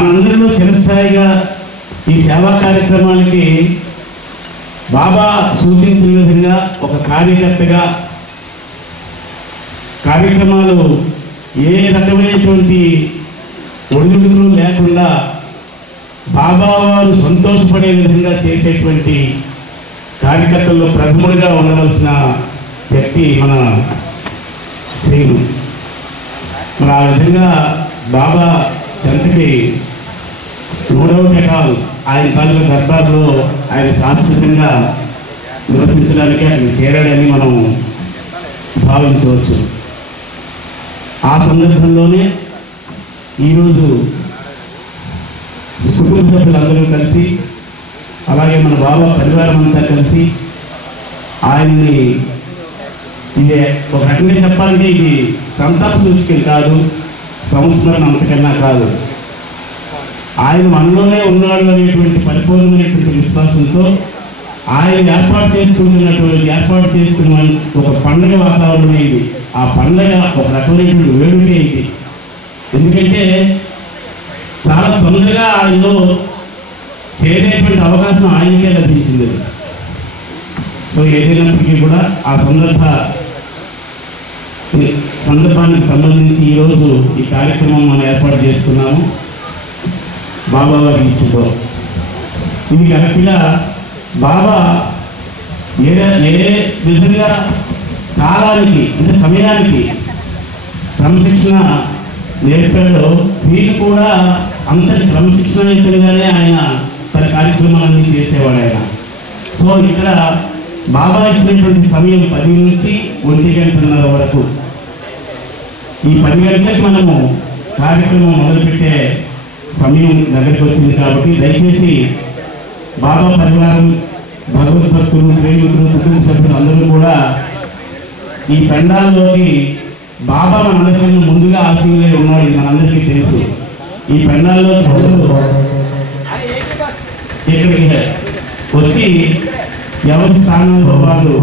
మనందరిలో చిరస్థాయిగా ఈ సేవా కార్యక్రమానికి బాబా సూచించిన విధంగా ఒక కార్యకర్తగా కార్యక్రమాలు ఏ రకమైనటువంటి ఒడిదుడుకులు లేకుండా బాబా వారు సంతోషపడే విధంగా చేసేటువంటి కార్యకర్తల్లో ప్రథముడిగా ఉండవలసిన వ్యక్తి మన శ్రీను. మరి ఆ విధంగా బాబా చెంతకి నూడవటకాలు ఆయన తాలూకా దర్బార్లో ఆయన శాశ్వతంగా నివసించడానికి ఆయన చేరాడని మనం భావించవచ్చు. ఆ సందర్భంలోనే ఈరోజు కుటుంబ సభ్యులందరూ కలిసి అలాగే మన బాబా పరివారం అంతా కలిసి ఆయన్ని ఇదే ఒక రకంగా చెప్పాలంటే ఇది సంతాప సూచిక కాదు, సంస్మరణ అంతకన్నా కాదు. ఆయన మనలోనే ఉన్నాడు అనేటువంటి పరిపూర్ణమైనటువంటి విశ్వాసంతో ఆయన ఏర్పాటు చేస్తున్న ఒక పండుగ వాతావరణం ఇది. ఆ పండుగ ఒక రకమైనటువంటి వేడుకే ఇది. ఎందుకంటే చాలా తొందరగా ఆయనలో చేరేటువంటి అవకాశం ఆయనకే లభించింది. సో ఏదైనప్పటికీ కూడా ఆ సందర్భానికి సంబంధించి ఈరోజు ఈ కార్యక్రమం మనం ఏర్పాటు చేస్తున్నాము బాబా వారి ఇచ్చితో. ఇది కరెక్ట్గా బాబా ఏ విధంగా కాలానికి అంటే సమయానికి క్రమశిక్షణ నేర్పాడో వీళ్ళు కూడా అంతటి క్రమశిక్షణయుతంగానే ఆయన తన కార్యక్రమాలన్నీ చేసేవాడు ఆయన. సో ఇక్కడ బాబా ఇచ్చినటువంటి సమయం 10 నుంచి 1 గంటన్నర వరకు. ఈ 10 గంటలకి మనము కార్యక్రమం మొదలుపెట్టే సమయం దగ్గరికి వచ్చింది కాబట్టి దయచేసి బాబా పరివారం, భగవద్భక్తులు, ప్రేమికులు, కుటుంబ సభ్యులు అందరూ కూడా ఈ పెండాల్లోకి బాబా మనందరికీ ముందుగా ఆశీర్వే ఉన్నాడు. మనందరికీ తెలుసు. ఈ పెండాల్లో ఇక్కడికి వచ్చి ఎవరి స్థానంలో వాళ్ళు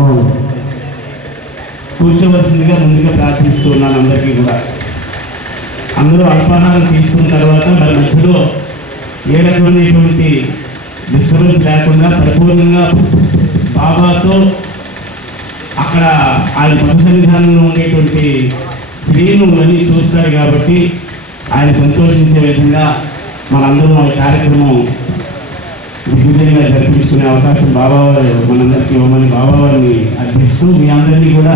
కూర్చోవలసిందిగా ముందుగా ప్రార్థిస్తున్నాను. అందరికీ కూడా అందరూ అల్పాహారం తీసుకున్న తర్వాత మరి మధ్యలో ఏ రకమైనటువంటి డిస్టర్బెన్స్ లేకుండా పరిపూర్ణంగా బాబాతో అక్కడ ఆయన పద సన్నిధానంలో ఉండేటువంటి స్త్రీను అన్నీ చూస్తాడు కాబట్టి ఆయన సంతోషించే విధంగా మనందరం ఆ కార్యక్రమం దిగ్విజయంగా జరిపించుకునే అవకాశం బాబావారు మనందరికీ ఇవ్వమని బాబావారిని అర్థిస్తూ మీ అందరినీ కూడా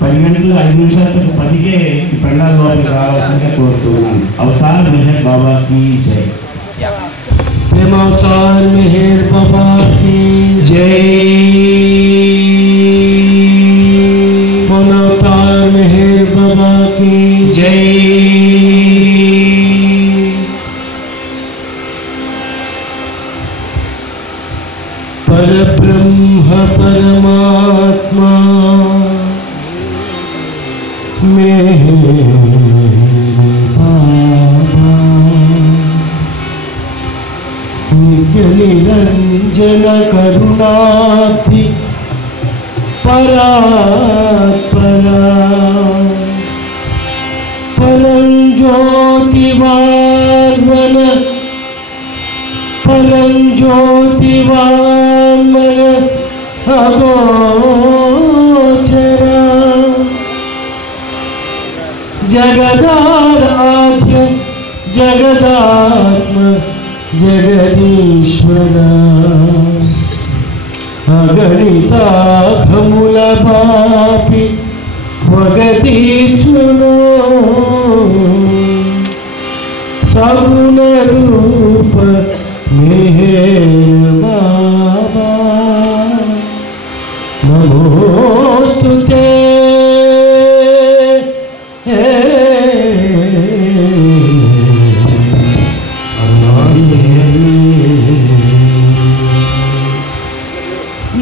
10 గంటలు 5 నిమిషాలకు 10కే ఈ పండాల వారికి రావాల్సిందిగా కోరుతున్నాను. అవతార్ మెహర్ బాబా की जय. अवतार मेहर बाबा की जय. अवतार मेहर बाबा की जय. परब्रह्म परमात्मा मेहर बाबा नित्य निरंजन करुणाब्धि परात्परा परम ज्योतिवान्मन अगोचरा जगदाराध्य जगदात्म जगदीश्वरा अगणिताघमुलपापि वगतीक्षुणो सगुण रूप मेहर बाबा नमोस्तुते.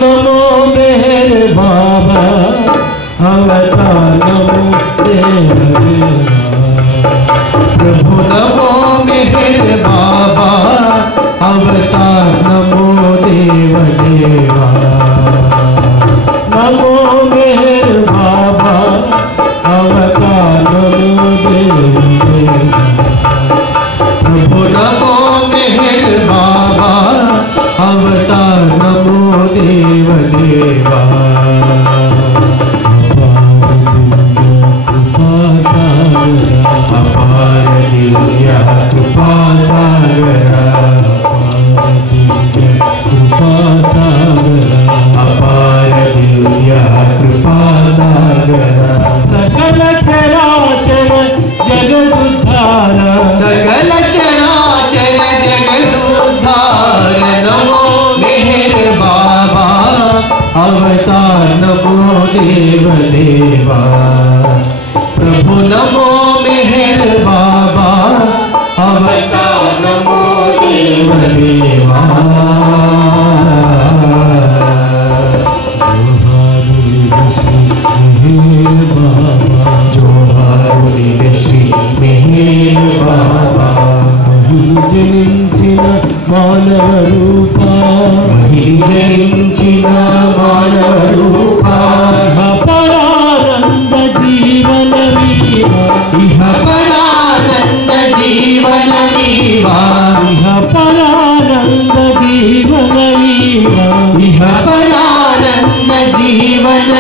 नमो मेहर बाबा अवतार नमो देवा प्रभु नमो मेहर बाबा अवतार नमो देव देवा नमो मेहर बाबा अवतार नमो देव देवा प्रभु अवतार नमो देव देवा प्रभु नमो मेहर बाबा अवतार नमो देव देवा జనించిన మానవ రూప జనించిన మానవ రూప పరానంద జీవన ఇహ పరానంద జీవన ఇహ పరానంద జీవన ఇహ పరానంద జీవన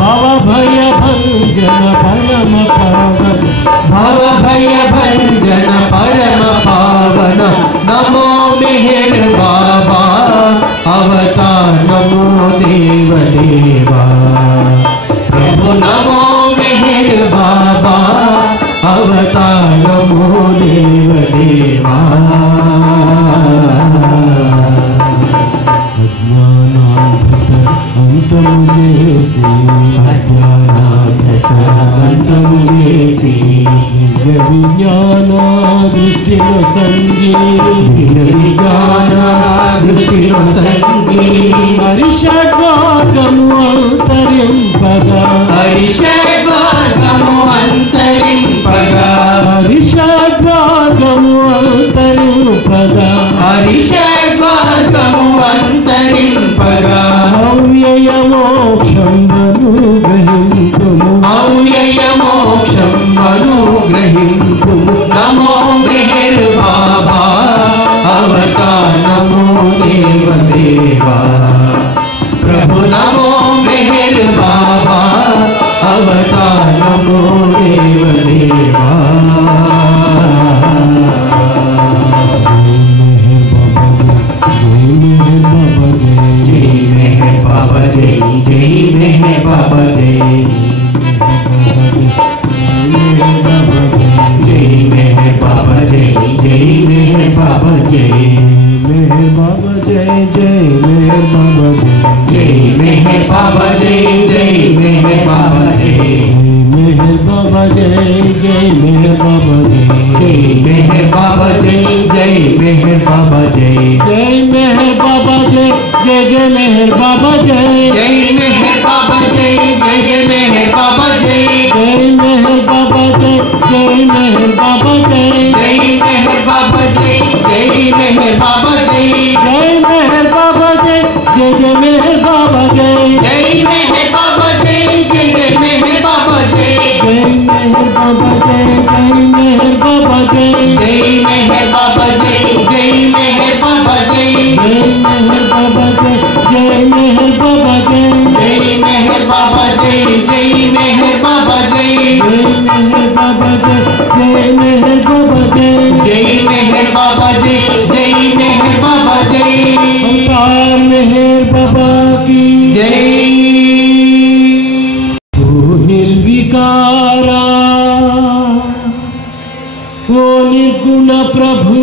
భవ భయ భంజన పరమ పావన भव भय भंजन परम पावन नमो मेहर बाबा अवतार नमो देव देवा प्रभु नमो मेहर बाबा अवतार नमो देव देवा విజ్ఞానా దృష్టిలో సంగీ హరిషడ్వాగము అంతరింపగా హరిషడ్వాగము అంతరింపగా హరిషడ్వాగము అంతరింపగా హరిషడ్వాగము అంతరింపగా అవ్యయ మోక్షం అనుగ్రహింతుము అవ్యయ మోక్షం అనుగ్రహింతుము నమో మెహర్ బాబా अवतार नमो देव देवा प्रभु नमो मेहर बाबा अवतार नमो देव देवा जय मेहर बाबा जय जय मेहर बाबा जय जय मेहर बाबा जय जय मेहर बाबा जय मेहर बाबा जय जय मेहर बाबा जय मेहर बाबा जय जय मेहर बाबा जय मेहर बाबा जय जय मेहर बाबा जय मेहर बाबा जय जय मेहर बाबा जय जय मेहर बाबा जय जय जय मेहर बाबा जय जय मेहर बाबा जय जय जय मेहर बाबा जय जय मेहर बाबा जय जय मेहर बाबा जय जय मेहर बाबा जय जय मेहर बाबा जय जय मेहर बाबा जय जय जय मेहर बाबा जय जय मेहर बाबा जय जय जय मेहर बाबा जय जय मेहर बाबा जय जय मेहर बाबा जय जय मेहर बाबा जय जय मेहर बाबा जय जय मेहर बाबा जय जय मेहर बाबा जय जय मेहर बाबा जय जय मेहर बाबा जय जय मेहर बाबा जय जय मेहर बाबा जय जय मेहर बाबा जय जय मेहर बाबा जय अवतार मेहर बाबा की जय तू निर्विकारा ओ निर्गुण प्रभु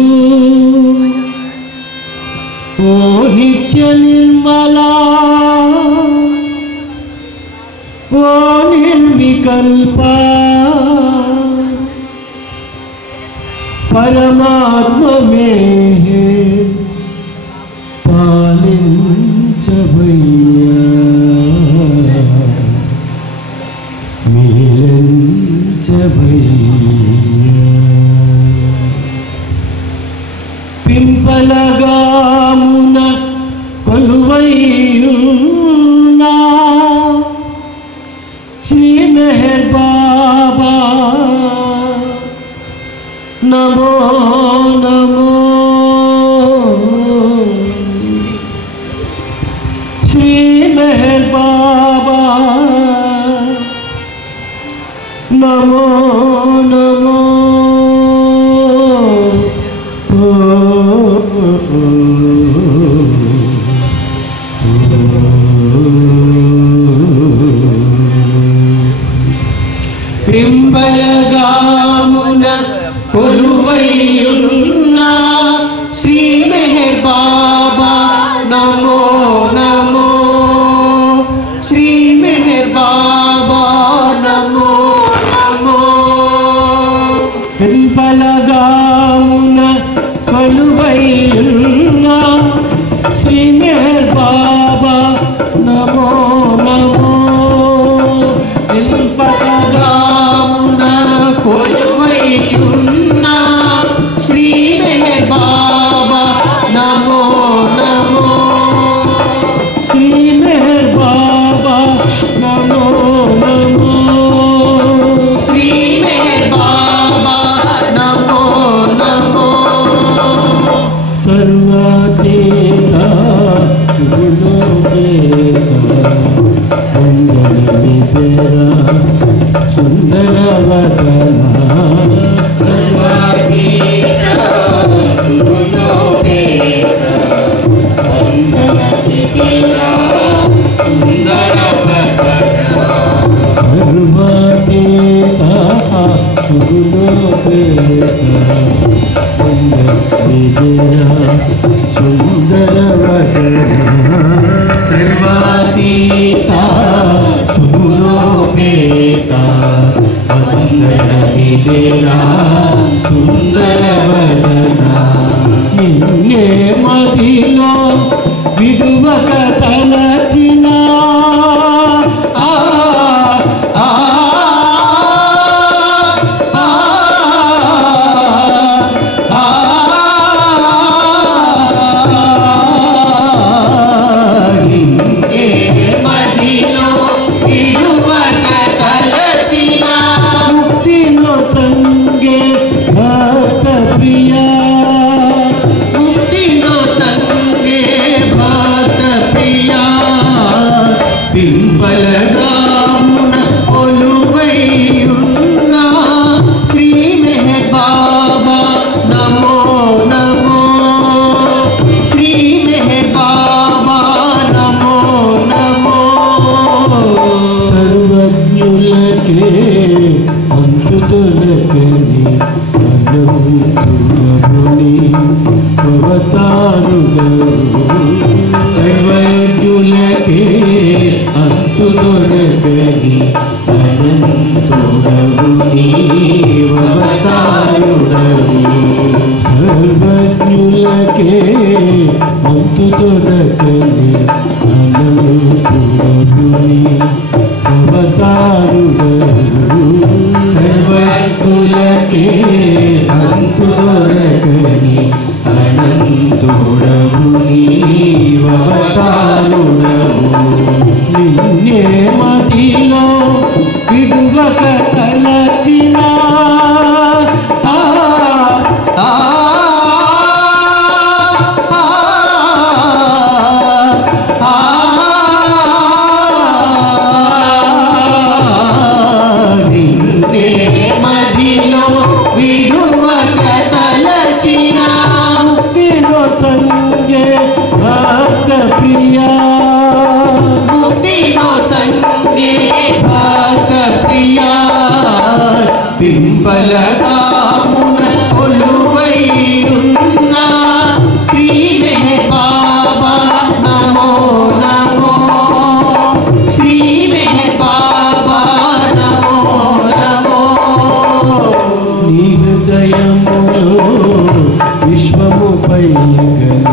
ओ नित्य निर्मला ओ निर्विकल्पा परमात्म में पालिंचभैया मिलिंचभैया पिंपलगामुन కొలువైయున్నా శ్రీ మెహర్ బాబా నమో నమో శ్రీ మెహర్ బాబా నమో నమో పింబలగామున కొలువైయున్నా శ్రీ మెహర్ బాబా నమో నమో సుందర వదన సుందర సర్వాతీతా సుగుణోపేత వందన విజయ సుందర వదన నిన్నే మదిలో విడువక తలచిన పింపలగామున కొలువైయున్న శ్రీ మెహర్ బాబా నమో నమో శ్రీ మెహర్ బాబా నమో నమో సర్వజ్ఞులకే అంతుతులకని అనంతులముని అవతారులు సర్వజ్ఞులకే అంతుదొరకని అనంతుడవు నీవతారుడవు సర్వజ్ఞులకే అంతుదొరకని అనంతుడవు నీవతారుడవు సర్వజ్ఞులకే అంతుదొరకని అనంతుడవు నీవతారుడవు నిన్నే మదిలో విడువక తలచిన నిన్నే మదిలో విడువక తలచిన ముక్తిలో సంగే భక్త ప్రియా పింపలగామున కొలువైయున్న శ్రీ మెహర్ బాబా నమో నమో శ్రీ మెహర్ బాబా నమో నమో నీ హృదయములో విశ్వముపై గల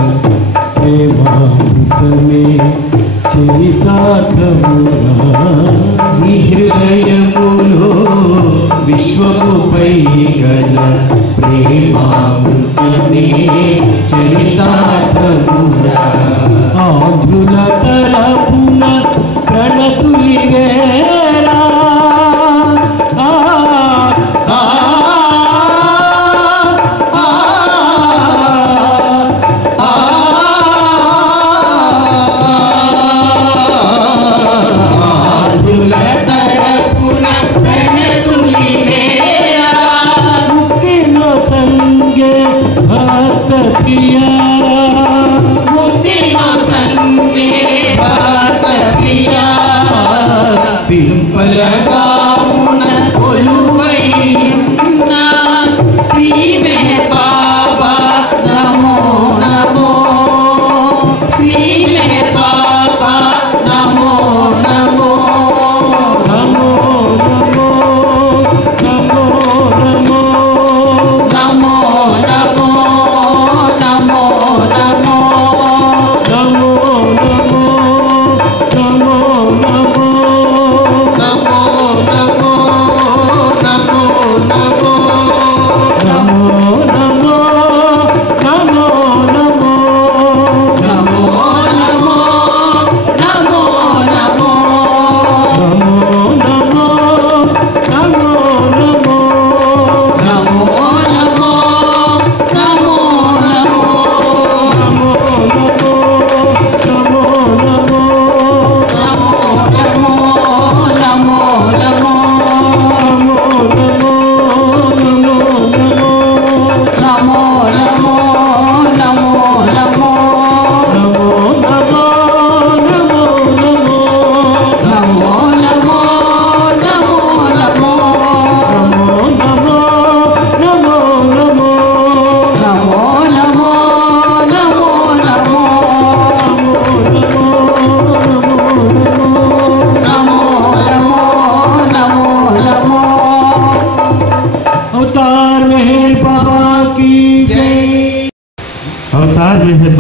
ప్రేమామృతమే చరితార్థమురా నీ హృదయములో విశ్వముపై గల ప్రేమామృతమే చరితార్థమురా ఆంధ్రుల తరపున ప్రణతులివేరా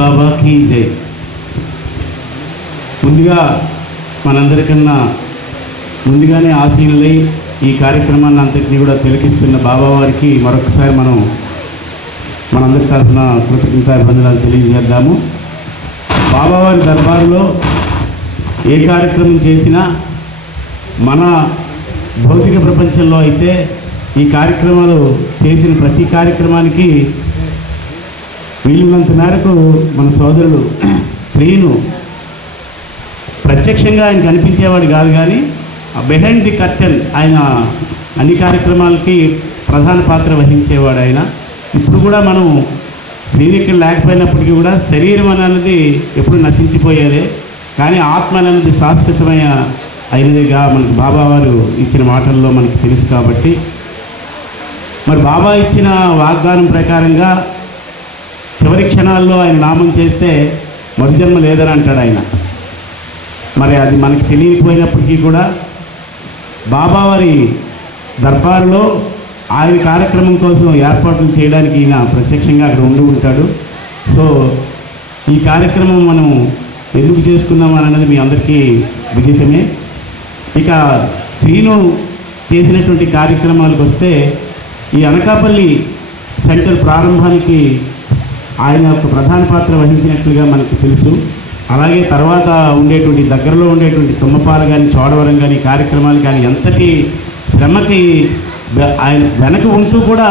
బాబా కీ జై. ముందుగా మనందరికన్నా ముందుగానే ఆశీనులై ఈ కార్యక్రమాన్ని అంతటినీ కూడా తిలకిస్తున్న బాబా వారికి మరొకసారి మనందరి తరఫున కృతజ్ఞతాభివందనాలు తెలియజేద్దాము. బాబావారి దర్బారులో ఏ కార్యక్రమం చేసినా మన భౌతిక ప్రపంచంలో అయితే ఈ కార్యక్రమాలు చేసిన ప్రతి కార్యక్రమానికి వీలున్నంత మేరకు మన సోదరుడు శ్రీను ప్రత్యక్షంగా ఆయన కనిపించేవాడు కాదు, కానీ బిహైండ్ ది కర్టెన్ ఆయన అన్ని కార్యక్రమాలకి ప్రధాన పాత్ర వహించేవాడు. ఆయన ఇప్పుడు కూడా మనం శ్రీనిక్కడ లేకపోయినప్పటికీ కూడా శరీరం అనేది ఎప్పుడు నశించిపోయేదే, కానీ ఆత్మ అనేది శాశ్వతమైన అయినదిగా మనకు బాబా వారు ఇచ్చిన మాటల్లో మనకు తెలుసు. కాబట్టి మరి బాబా ఇచ్చిన వాగ్దానం ప్రకారంగా చివరి క్షణాల్లో ఆయన నామం చేస్తే మరుజన్మ లేదని అంటాడు ఆయన. మరి అది మనకు తెలియకపోయినప్పటికీ కూడా బాబావారి దర్బారులో ఆయన కార్యక్రమం కోసం ఏర్పాట్లు చేయడానికి ఈయన ప్రత్యక్షంగా అక్కడ ఉండి ఉంటాడు. సో ఈ కార్యక్రమం మనం ఎందుకు చేసుకున్నామని అన్నది మీ అందరికీ విదితమే. ఇక శ్రీను చేసినటువంటి కార్యక్రమాలకు వస్తే ఈ అనకాపల్లి సెంటర్ ప్రారంభానికి ఆయన ఒక ప్రధాన పాత్ర వహించినట్లుగా మనకు తెలుసు. అలాగే తర్వాత ఉండేటువంటి దగ్గరలో ఉండేటువంటి తుమ్మపాల కానీ చోడవరం కానీ కార్యక్రమాలు కానీ ఎంతటి శ్రమకి ఆయన వెనక ఉంటూ కూడా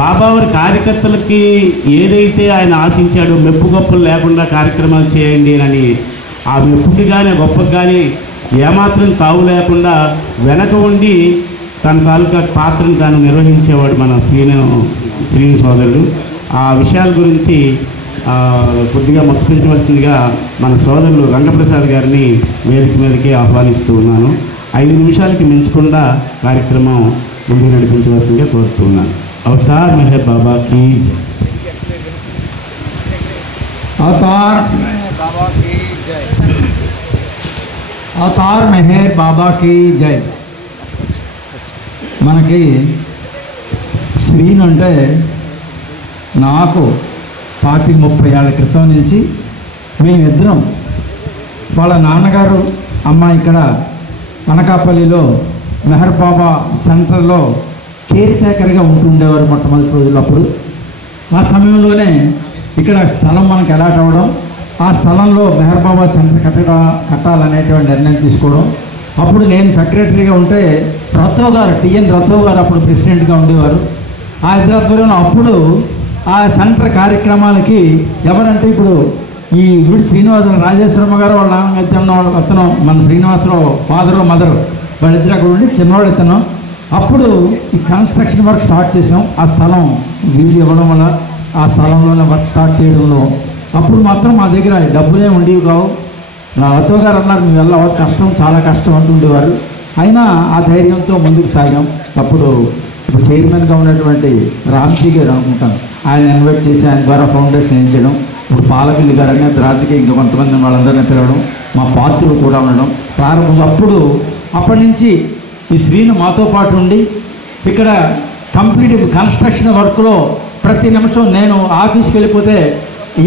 బాబావారి కార్యకర్తలకి ఏదైతే ఆయన ఆశించాడో మెప్పు గొప్పలు లేకుండా కార్యక్రమాలు చేయండి అని ఆ మెప్పుకి కానీ గొప్పకి కానీ ఏమాత్రం తావు లేకుండా వెనక ఉండి తన తాలూకా పాత్రను తాను నిర్వహించేవాడు మన శ్రీను సోదరుడు. ఆ విషయాల గురించి కొద్దిగా మత్స్కరించవలసిందిగా మన సోదరులు రంగప్రసాద్ గారిని వేదిక మీదకి ఆహ్వానిస్తూ ఉన్నాను. 5 నిమిషాలకి మించకుండా కార్యక్రమం ముందుకు నడిపించవలసిందిగా కోరుతూ ఉన్నాను. అవతార్ మెహర్ బాబా కీ అవతార్ మెహర్ బాబా కీ జై. మనకి శ్రీను అంటే నాకు 30 ఏళ్ల క్రితం నుంచి మేమిద్దరం వాళ్ళ నాన్నగారు అమ్మ ఇక్కడ అనకాపల్లిలో మెహర్ బాబా సెంటర్లో కేర్ టేకర్గా ఉంటుండేవారు మొట్టమొదటి రోజులు. అప్పుడు ఆ సమయంలోనే ఇక్కడ స్థలం మనకు అలాట్ అవ్వడం, ఆ స్థలంలో మెహర్ బాబా సెంటర్ కట్టాలనేటువంటి నిర్ణయం తీసుకోవడం. అప్పుడు నేను సెక్రటరీగా ఉంటే రథోవ్ గారు టిఎన్ రథోవ్ గారు అప్పుడు ప్రెసిడెంట్గా ఉండేవారు. ఆ ఇద్దరు అప్పుడు ఆ సెంటర్ కార్యక్రమాలకి ఎవరంటే ఇప్పుడు ఈ గుడి శ్రీనివాసరావు రాజేశ్వరమ్మ గారు వాళ్ళ అతను మన శ్రీనివాసరావు ఫాదరు మదరు వాళ్ళిద్దరు అక్కడ ఉండి చిన్నవాడు ఇతను. అప్పుడు ఈ కన్స్ట్రక్షన్ వర్క్ స్టార్ట్ చేసాం. ఆ స్థలం వీలు ఇవ్వడం వల్ల ఆ స్థలంలోనే వర్క్ స్టార్ట్ చేయడంలో అప్పుడు మాత్రం మా దగ్గర డబ్బులే ఉండేవి కావు. రథో గారు అన్నారు మీ వల్ల కష్టం, చాలా కష్టం అంటుండేవారు. అయినా ఆ ధైర్యంతో ముందుకు సాగాం. అప్పుడు ఇప్పుడు చైర్మన్గా ఉన్నటువంటి రామ్జీ గారు అనుకుంటాను, ఆయన ఇన్వైట్ చేసి ఆయన ద్వారా ఫౌండేషన్ ఏం చేయడం, ఇప్పుడు పాలపిల్లి గారు అనే రాత్రికి ఇంకా కొంతమంది వాళ్ళందరినీ పిలవడం, మా పాత్రలు కూడా ఉండడం ప్రారంభం. అప్పటి నుంచి ఈ శ్రీను మాతో పాటు ఉండి ఇక్కడ కంప్లీట్ కన్స్ట్రక్షన్ వర్క్లో ప్రతి నిమిషం నేను ఆఫీస్కి వెళ్ళిపోతే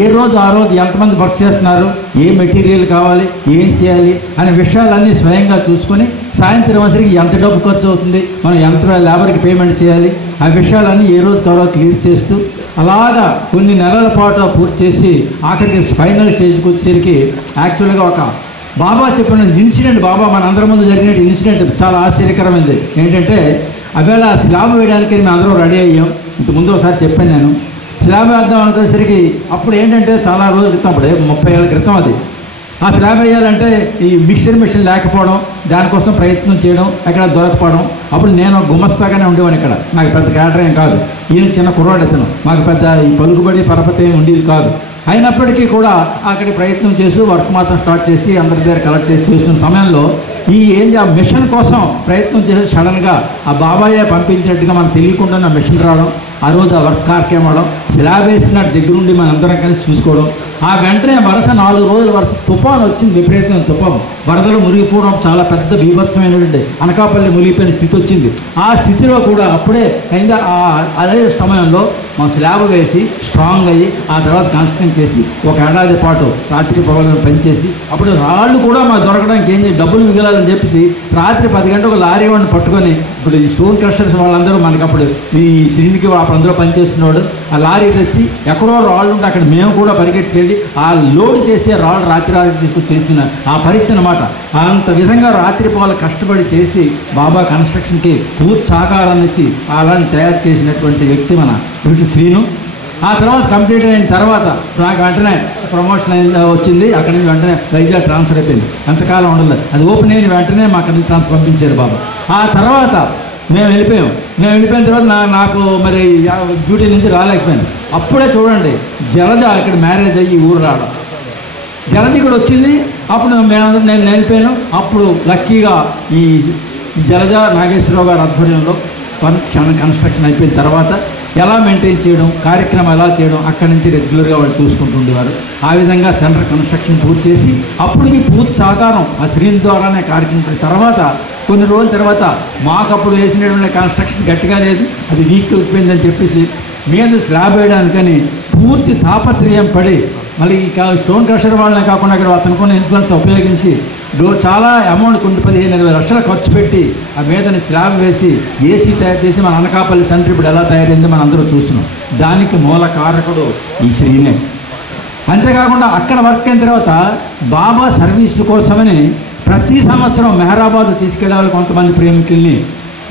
ఏ రోజు ఆ రోజు ఎంతమంది వర్క్ చేస్తున్నారు, ఏ మెటీరియల్ కావాలి, ఏం చేయాలి అనే విషయాలన్నీ స్వయంగా చూసుకొని సాయంత్రం వచ్చరికి ఎంత డబ్బు ఖర్చు అవుతుంది, మనం ఎంత లేబర్కి పేమెంట్ చేయాలి, ఆ విషయాలన్నీ ఏ రోజుకి ఆ రోజు క్లియర్ చేస్తూ అలాగా కొన్ని నెలల పాటు పూర్తి చేసి ఆఖరికి ఫైనల్ స్టేజ్కి వచ్చేసరికి యాక్చువల్గా ఒక బాబా చెప్పిన ఇన్సిడెంట్, బాబా మన అందరి ముందు జరిగిన ఇన్సిడెంట్ చాలా ఆశ్చర్యకరమైనది. ఏంటంటే అవేళ స్లాబ్ వేయడానికి మేము అందరం రెడీ అయ్యాం. ఇంతకుముందు ఒకసారి చెప్పాను నేను, స్లాబ్ వేద్దాం అనుకునేసరికి అప్పుడు ఏంటంటే చాలా రోజుల క్రితం, అప్పుడే 30 ఏళ్ళ క్రితం అది. ఆ స్లాబ్ వేయాలంటే ఈ మిక్సర్ మిషన్ లేకపోవడం, దానికోసం ప్రయత్నం చేయడం, ఎక్కడ దొరకపోవడం. అప్పుడు నేను గుమస్తాగానే ఉండేవాడిని ఇక్కడ, నాకు పెద్ద క్యాటర్ ఏం కాదు. ఈయన చిన్న కుర్రాడు అతను, మాకు పెద్ద ఈ పలుకుబడి పరపతి ఏమి ఉండేది కాదు. అయినప్పటికీ కూడా అక్కడికి ప్రయత్నం చేస్తూ వర్క్ మాత్రం స్టార్ట్ చేసి అందరి దగ్గర కలెక్ట్ చేసి చేస్తున్న సమయంలో ఆ మిషన్ కోసం ప్రయత్నం చేసి సడన్గా ఆ బాబాయే పంపించినట్టుగా మనకు తెలియకుండా మిషన్ రావడం, ఆ రోజు ఆ వర్క్ కార్యక్రమం అవడం, స్లాబ్ వేసినట్టు దగ్గరుండి మనం అందరం కలిసి చూసుకోవడం, ఆ వెంటనే వరుస 4 రోజుల వరుస తుఫాను వచ్చింది, విపరీతమైన తుఫాను. వరదలు మునిగిపోవడం, చాలా పెద్ద బీభత్సమైనటువంటి అనకాపల్లి మునిగిపోయిన స్థితి వచ్చింది. ఆ స్థితిలో కూడా అప్పుడే అయిందా అదే సమయంలో మా స్లాబ్ వేసి స్ట్రాంగ్ అయ్యి ఆ తర్వాత కన్స్ట్రక్షన్ చేసి 1 ఏడాది పాటు రాత్రి పగలను పనిచేసి అప్పుడు రాళ్ళు కూడా మాకు దొరకడానికి ఏం చేసి డబ్బులు మిగలాలని చెప్పేసి రాత్రి 10 గంటలకు లారీ వాడిని పట్టుకొని, ఇప్పుడు ఈ స్టోన్ క్రషర్స్ వాళ్ళందరూ మనకి అప్పుడు ఈ శ్రీనికి అందరూ పనిచేస్తున్నాడు, ఆ లారీ తెచ్చి ఎక్కడో రాళ్ళు ఉంటే అక్కడ మేము కూడా పరిగెట్టుకెళ్ళి ఆ లోడ్ చేసి రాళ్ళు రాత్రి తీసుకొచ్చి చేసిన ఆ పరిస్థితి అనమాట. అంత విధంగా రాత్రి పగల కష్టపడి చేసి బాబా కన్స్ట్రక్షన్కి పూర్తి సహకారాన్ని ఇచ్చి అలాంటి తయారు చేసినటువంటి వ్యక్తి మన వీటి శ్రీను. ఆ తర్వాత కంప్లీట్ అయిన తర్వాత నాకు వెంటనే ప్రమోషన్ వచ్చింది. అక్కడి నుంచి వెంటనే వైజాగ్ ట్రాన్స్ఫర్ అయిపోయింది. అంతకాలం ఉండదు, అది ఓపెన్ అయిన వెంటనే మాకు అన్ని ట్రాన్స్ఫర్ పంపించారు బాబా. ఆ తర్వాత మేము వెళ్ళిపోయిన తర్వాత నాకు మరి డ్యూటీ నుంచి రాలేకపోయాను. అప్పుడే చూడండి జలజ ఇక్కడ మ్యారేజ్ అయ్యి ఊరు రావడం, జలజ ఇక్కడ వచ్చింది. అప్పుడు నేను వెళ్ళిపోయాను. అప్పుడు లక్కీగా ఈ జలజ నాగేశ్వరరావు గారి ఆధ్వర్యంలో కన్స్ట్రక్షన్ అయిపోయిన తర్వాత ఎలా మెయింటైన్ చేయడం, కార్యక్రమం ఎలా చేయడం అక్కడి నుంచి రెగ్యులర్గా వాళ్ళు చూసుకుంటుండేవారు. ఆ విధంగా సెంటర్ కన్స్ట్రక్షన్ పూర్తి చేసి అప్పటికి పూర్తి సహకారం ఆ శ్రీని ద్వారానే కార్యక్రమం. తర్వాత కొన్ని రోజుల తర్వాత మాకు అప్పుడు వేసినటువంటి కన్స్ట్రక్షన్ గట్టిగా లేదు, అది వీక్ అయిపోయిందని చెప్పేసి మీద స్లాబ్ వేయడానికని పూర్తి తాపత్రయం పడి మళ్ళీ స్టోన్ క్రషర్ వాళ్ళనే కాకుండా అక్కడ అతనుకున్న ఇన్ఫ్లుయెన్స్ ఉపయోగించి చాలా అమౌంట్ 15-20 లక్షలు ఖర్చు పెట్టి ఆ మీదని స్లాబ్ వేసి ఏసీ తయారు చేసి మన అనకాపల్లి సెంటర్ ఇప్పుడు ఎలా తయారైందో మనం అందరూ చూస్తున్నాం. దానికి మూల కారకుడు ఈ శ్రీనే. అంతేకాకుండా అక్కడ వర్క్ అయిన తర్వాత బాబా సర్వీస్ కోసమని ప్రతి సంవత్సరం మెహరాబాద్ తీసుకెళ్ళాలి కొంతమంది ప్రేమికుల్ని.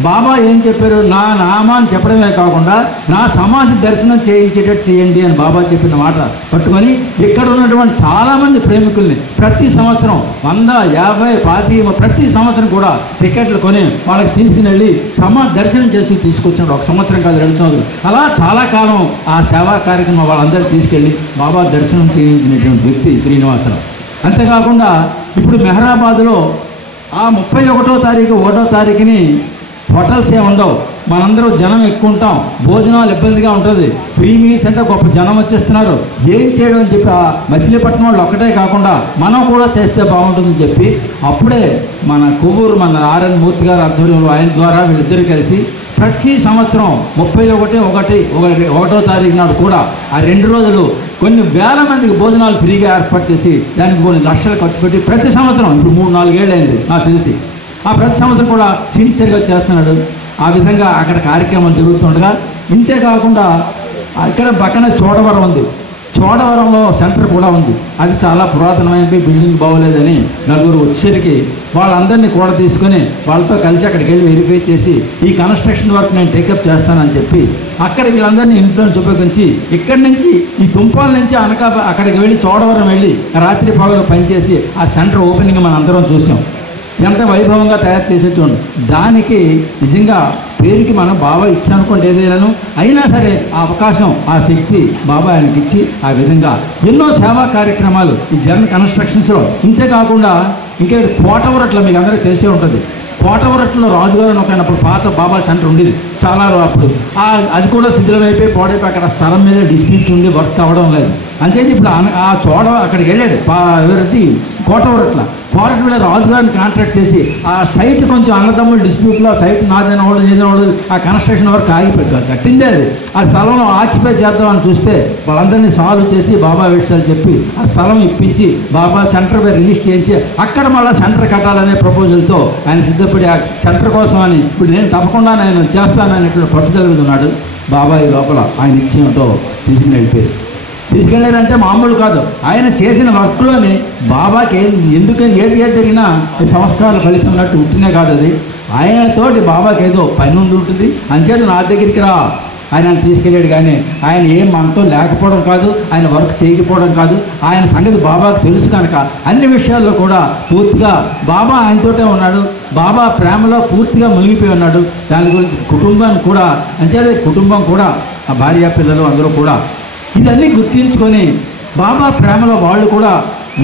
బాబా ఏం చెప్పారు, నా నామాన్ని చెప్పడమే కాకుండా నా సమాధి దర్శనం చేయించేటట్టు చేయండి అని బాబా చెప్పిన మాట పట్టుకొని ఇక్కడ ఉన్నటువంటి చాలామంది ప్రేమికుల్ని ప్రతి సంవత్సరం 100, 50, 25 ప్రతి సంవత్సరం కూడా టికెట్లు కొని వాళ్ళకి తీసుకుని వెళ్ళి సమాధి దర్శనం చేసి తీసుకొచ్చినాడు. 1 సంవత్సరం కాదు, 2 సంవత్సరాలు, అలా చాలా కాలం ఆ సేవా కార్యక్రమం వాళ్ళందరూ తీసుకెళ్ళి బాబా దర్శనం చేయించినటువంటి వ్యక్తి శ్రీనివాసరావు. అంతేకాకుండా ఇప్పుడు మెహరాబాద్లో ఆ 31వ తారీఖు 1వ తారీఖుని హోటల్స్ ఏమి ఉండవు, మనందరూ జనం ఎక్కువ ఉంటాం, భోజనాలు ఇబ్బందిగా ఉంటుంది, ఫ్రీ మీల్స్ అంటే గొప్ప జనం వచ్చేస్తున్నారు, ఏం చేయడం అని చెప్పి ఆ మచిలీపట్నం వాళ్ళు ఒక్కటే కాకుండా మనం కూడా చేస్తే బాగుంటుందని చెప్పి అప్పుడే మన కొవ్వూరు మన ఆర్ఎన్ మూర్తి గారి ఆధ్వర్యంలో ఆయన ద్వారా వీళ్ళిద్దరూ కలిసి ప్రతి సంవత్సరం 31వ తారీఖు నాడు కూడా ఆ 2 రోజులు కొన్ని వేల మందికి భోజనాలు ఫ్రీగా ఏర్పాటు చేసి దానికి కొన్ని లక్షలు ఖర్చు పెట్టి ప్రతి సంవత్సరం ఇప్పుడు 3-4 ఏళ్ళు అయింది నాకు తెలిసి ఆ ప్రతి సంవత్సరం కూడా సిన్సియర్గా చేస్తున్నాడు. ఆ విధంగా అక్కడ కార్యక్రమం జరుగుతుండగా ఇంతే కాకుండా ఇక్కడ పక్కన చోడవరం ఉంది, చోడవరంలో సెంటర్ కూడా ఉంది. అది చాలా పురాతనమైన బిల్డింగ్ బాగోలేదని నలుగురు వచ్చేసరికి వాళ్ళందరినీ కూడా తీసుకొని వాళ్ళతో కలిసి అక్కడికి వెళ్ళి వెరిఫై చేసి ఈ కన్స్ట్రక్షన్ వర్క్ నేను టేకప్ చేస్తానని చెప్పి అక్కడ వీళ్ళందరినీ ఇన్ఫ్లుయెన్స్ ఉపయోగించి ఇక్కడి నుంచి ఈ తుంపాల నుంచి అక్కడికి వెళ్ళి చోడవరం వెళ్ళి రాత్రి పగలు పనిచేసి ఆ సెంటర్ ఓపెనింగ్ మనం అందరం చూసాం. ఎంత వైభవంగా తయారు చేసే చూడండి. దానికి నిజంగా పేరుకి మనం బాబా ఇచ్చానుకోండి ఏదైనాను, అయినా సరే ఆ అవకాశం ఆ శక్తి బాబా ఆయనకి ఇచ్చి ఆ విధంగా ఎన్నో సేవా కార్యక్రమాలు ఈ జగన్ కన్స్ట్రక్షన్స్లో. ఇంతేకాకుండా ఇంకా కోటవరట్లో మీకు అందరికీ తెలిసే ఉంటుంది, కోటవరట్లో రాజుగారు ఒకనప్పుడు పాత బాబా సెంటర్ ఉండేది చాలా అప్పుడు, అది కూడా శిథిలమైపోయి పాడైపోయి అక్కడ స్థలం మీద డిస్ప్యూట్స్ ఉండి వర్క్ అవ్వడం లేదు. అంతేంటి ఇప్పుడు ఆ చోడ అక్కడికి వెళ్ళాడు ఎవరికి కోటవరట్లో రాజుగారిని కాంట్రాక్ట్ చేసి ఆ సైట్ కొంచెం అన్నదమ్ముల డిస్ప్యూట్లో సైట్ నాదైన వాళ్ళు ఏదైనా వాళ్ళు ఆ కన్స్ట్రక్షన్ వరకు ఆగిపోయారు, కట్టిందే అది. ఆ స్థలంలో ఆక్యుపై చేద్దామని చూస్తే వాళ్ళందరినీ సాల్వ్ చేసి బాబా విషయాలు చెప్పి ఆ స్థలం ఇప్పించి బాబా సెంటర్ పై రిజిస్టర్ చేయించి అక్కడ మళ్ళీ సెంటర్ కట్టాలనే ప్రపోజల్తో ఆయన సిద్ధపడి ఆ సెంటర్ కోసం అని ఇప్పుడు నేను తప్పకుండా నేను చేస్తాననేటువంటి పట్టుదల మీద ఉన్నాడు. బాబా ఈ లోపల ఆయన నిశ్చయంతో తీసుకెళ్ళారంటే మామూలు కాదు. ఆయన చేసిన వర్క్లోని బాబాకి ఎందుకని ఏది జరిగినా సంస్కారాలు ఫలితం ఉన్నట్టు ఉంటేనే కాదు, అది ఆయనతోటి బాబాకి ఏదో పని ఉంటుంది. అంచేత నా దగ్గరికి రా ఆయన తీసుకెళ్ళాడు, కానీ ఆయన ఏం మనతో లేకపోవడం కాదు, ఆయన వర్క్ చేయకపోవడం కాదు, ఆయన సంగతి బాబాకు తెలుసు కనుక అన్ని విషయాల్లో కూడా పూర్తిగా బాబా ఆయనతోటే ఉన్నాడు. బాబా ప్రేమలో పూర్తిగా మునిగిపోయి ఉన్నాడు. దాని గురించి కుటుంబాన్ని కూడా అంచేత కుటుంబం కూడా ఆ భార్య పిల్లలు అందరూ కూడా ఇదన్నీ గుర్తించుకొని బాబా ప్రేమలో వాళ్ళు కూడా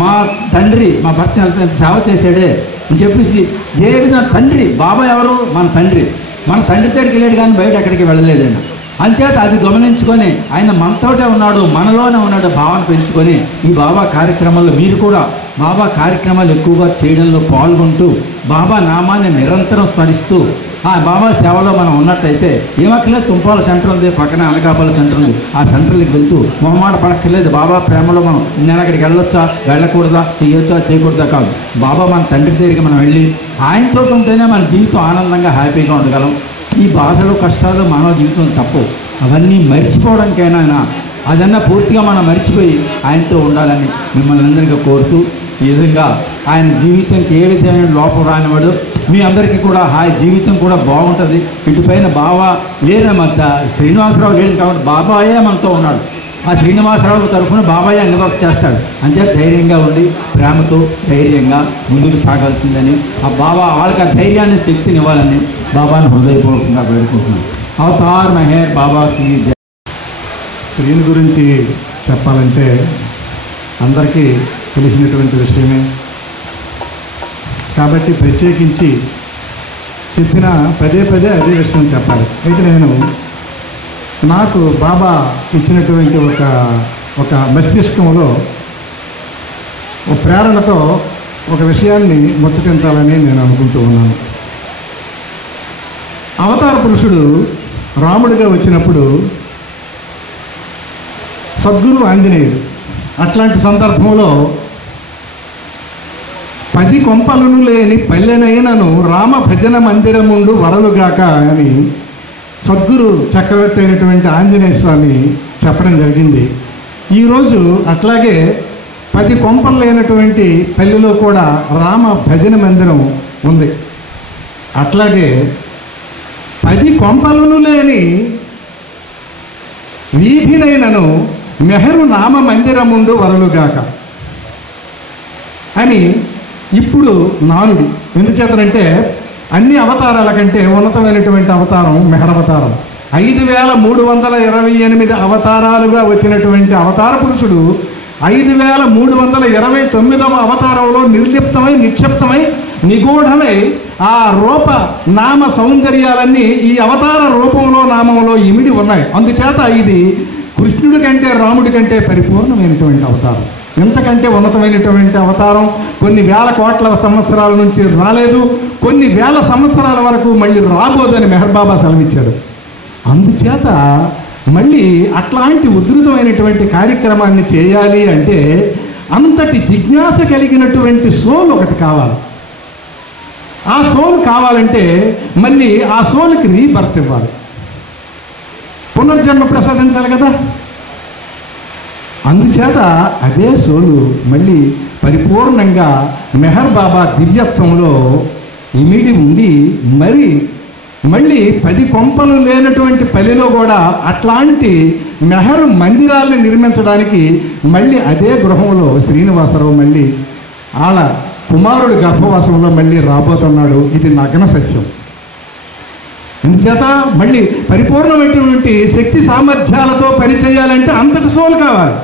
మా తండ్రి మా భర్త సేవ చేశాడే అని చెప్పేసి ఏ విధంగా తండ్రి బాబా ఎవరు మన తండ్రి దగ్గరికి వెళ్ళాడు కానీ బయట ఎక్కడికి వెళ్ళలేదైనా. అంచేత అది గమనించుకొని ఆయన మనతోటే ఉన్నాడు, మనలోనే ఉన్నాడు భావన పెంచుకొని ఈ బాబా కార్యక్రమాల్లో మీరు కూడా బాబా కార్యక్రమాలు ఎక్కువగా చేయడంలో పాల్గొంటూ బాబా నామాన్ని నిరంతరం స్మరిస్తూ ఆ బాబా సేవలో మనం ఉన్నట్టయితే ఏమక్కర్లేదు. తుంపాల సెంటర్ ఉంది, పక్కన అనకాపల్లి సెంటర్ ఉంది. ఆ సెంటర్కి వెళ్తూ మొహమాట పడక్కర్లేదు. బాబా ప్రేమలో మనం నేను అక్కడికి వెళ్ళొచ్చా, వెళ్ళకూడదా, చేయొచ్చా, చేయకూడదా కాదు. బాబా మన తండ్రి దగ్గరికి మనం వెళ్ళి ఆయనతో ఉంటేనే మన జీవితం ఆనందంగా హ్యాపీగా ఉండగలం. ఈ బాధలు కష్టాలు మానవ జీవితం తప్పు. అవన్నీ మర్చిపోవడానికైనా అదన్నా పూర్తిగా మనం మర్చిపోయి ఆయనతో ఉండాలని మిమ్మల్ని అందరికీ కోరుతూ ఈ విధంగా ఆయన జీవితంకి ఏ విధమైన లోపం రానివాడు. మీ అందరికీ కూడా హాయ్ జీవితం కూడా బాగుంటుంది. ఇటుపైన బాబా లేదమంత శ్రీనివాసరావు లేదు కాబట్టి బాబాయే మనతో ఉన్నాడు. ఆ శ్రీనివాసరావు తరఫున బాబాయ్ అన్ని వర్క్ చేస్తాడు. అంతే ధైర్యంగా ఉండి ప్రేమతో ధైర్యంగా ముందుకు సాగాల్సిందని ఆ బాబా వాళ్ళకి ఆ ధైర్యాన్ని శక్తిని ఇవ్వాలని బాబాని హృదయపూర్వకంగా వేడుకుంటున్నాను. అవతార్ మెహర్ బాబాకి శ్రీని గురించి చెప్పాలంటే అందరికీ తెలిసినటువంటి విషయమే కాబట్టి ప్రత్యేకించి చెప్పిన పదే పదే అదే విషయం చెప్పాలి. అయితే నేను నాకు బాబా ఇచ్చినటువంటి ఒక మస్తిష్కంలో ఒక ప్రేరణతో ఒక విషయాన్ని ముచ్చటించాలని నేను అనుకుంటూ ఉన్నాను. అవతార పురుషుడు రాముడిగా వచ్చినప్పుడు సద్గురు ఆంజనేయుడు అట్లాంటి సందర్భంలో 10 కొంపలను లేని పల్లెనైనను రామ భజన మందిరముండు వరలుగాక అని సద్గురు చక్రవర్తి అయినటువంటి ఆంజనేయ స్వామి చెప్పడం జరిగింది. ఈరోజు అట్లాగే 10 కొంపలు లేనటువంటి పల్లెలో కూడా రామ భజన మందిరం ఉంది. అట్లాగే 10 కొంపలను లేని వీధినైనను మెహరు నామ మందిరముండు వరలుగాక అని ఇప్పుడు నానుడి. ఎందుచేతనంటే అన్ని అవతారాల కంటే ఉన్నతమైనటువంటి అవతారం మెహరవతారం. 5328 అవతారాలుగా వచ్చినటువంటి అవతార పురుషుడు 5329వ అవతారంలో నిర్లిప్తమై నిక్షిప్తమై నిగూఢమై ఆ రూప నామ సౌందర్యాలన్నీ ఈ అవతార రూపంలో నామంలో ఇమిడి ఉన్నాయి. అందుచేత ఇది కృష్ణుడి కంటే రాముడి కంటే పరిపూర్ణమైనటువంటి అవతారం. ఎంతకంటే ఉన్నతమైనటువంటి అవతారం కొన్ని వేల కోట్ల సంవత్సరాల నుంచి రాలేదు, కొన్ని వేల సంవత్సరాల వరకు మళ్ళీ రాబోదని మెహర్ బాబా సెలవిచ్చాడు. అందుచేత మళ్ళీ అట్లాంటి ఉధృతమైనటువంటి కార్యక్రమాన్ని చేయాలి అంటే అంతటి జిజ్ఞాస కలిగినటువంటి సోల్ ఒకటి కావాలి. ఆ సోల్ కావాలంటే మళ్ళీ ఆ సోల్కి రీబర్త్ ఇవ్వాలి, పునర్జన్మ ప్రసాదించాలి కదా. అందుచేత అదే సోలు మళ్ళీ పరిపూర్ణంగా మెహర్ బాబా దివ్యత్వంలో ఇమిడి ఉండి మళ్ళీ 10 కొంపలు లేనటువంటి పల్లెలో కూడా అట్లాంటి మెహరు మందిరాలను నిర్మించడానికి మళ్ళీ అదే గృహంలో శ్రీనివాసరావు మళ్ళీ వాళ్ళ కుమారుడి గర్భవాసంలో మళ్ళీ రాబోతున్నాడు. ఇది నగ్న సత్యం. అందుచేత మళ్ళీ పరిపూర్ణమైనటువంటి శక్తి సామర్థ్యాలతో పనిచేయాలంటే అంతటి సోలు కావాలి.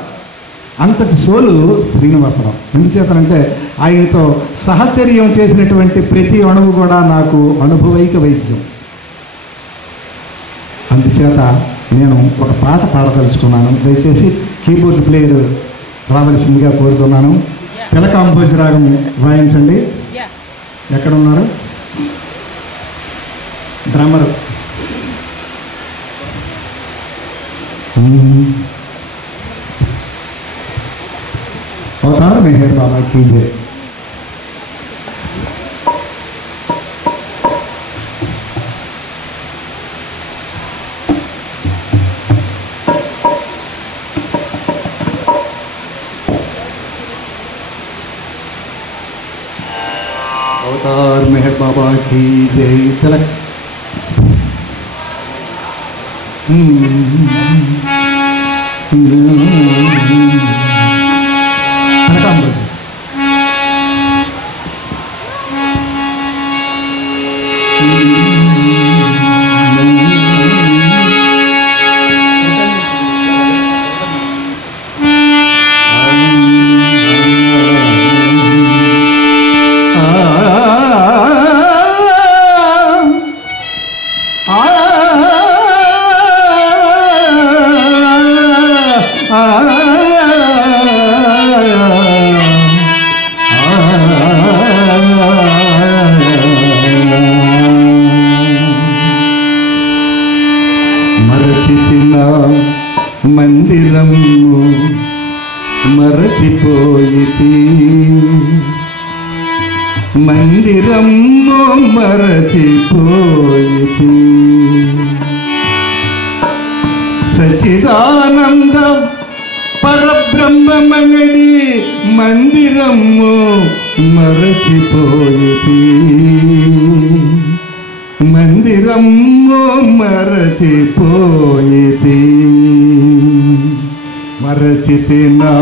అంతటి సోలు శ్రీనివాసరావు. ఎందుచేతనంటే ఆయనతో సహచర్యం చేసినటువంటి ప్రతి అణువు కూడా నాకు అనుభవైక వైద్యం. అందుచేత నేను ఒక పాట పాడదలుచుకున్నాను. దయచేసి కీబోర్డ్ ప్లేయర్ రావలసిందిగా కోరుతున్నాను. తిలకాంబోజ రాగం వాయించండి. ఎక్కడ ఉన్నారు డ్రమ్మర్? అవతార్ మెహర్ బాబా की जय. अवतार मेहर बाबा की जय. तिलक మందిరము మరచిపోయితి మందిరము మరచిపోయితి సచిదానంద పరబ్రహ్మమనడి మందిరము మరచిపోయితి మందిరము మరచిపోయితి మరచితినా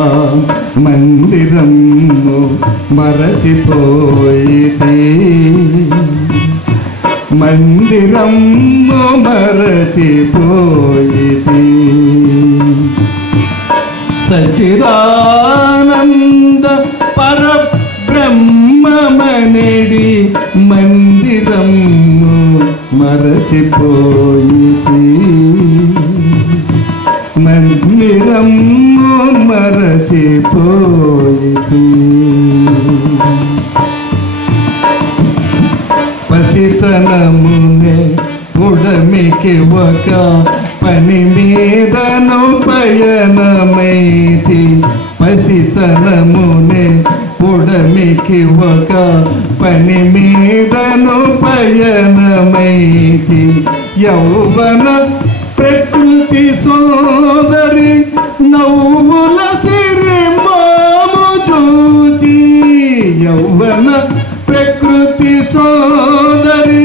మందిరము మరచిపోయితి మందిరము మరచిపోయితి సచిదానంద పరబ్రహ్మమనడి మందిరము మరచిపోయితి మందిరము మరచిపోయితి పసితనమునే పుడమికి ఒక పని మీదను పయనమైతి పసితనమునే పుడమికి ఒక పని మీదను పయనమైతి యౌవన ప్రకృతి సోదరి నవ్వుల సిరి మాము చూచి యౌవన ప్రకృతి సోదరి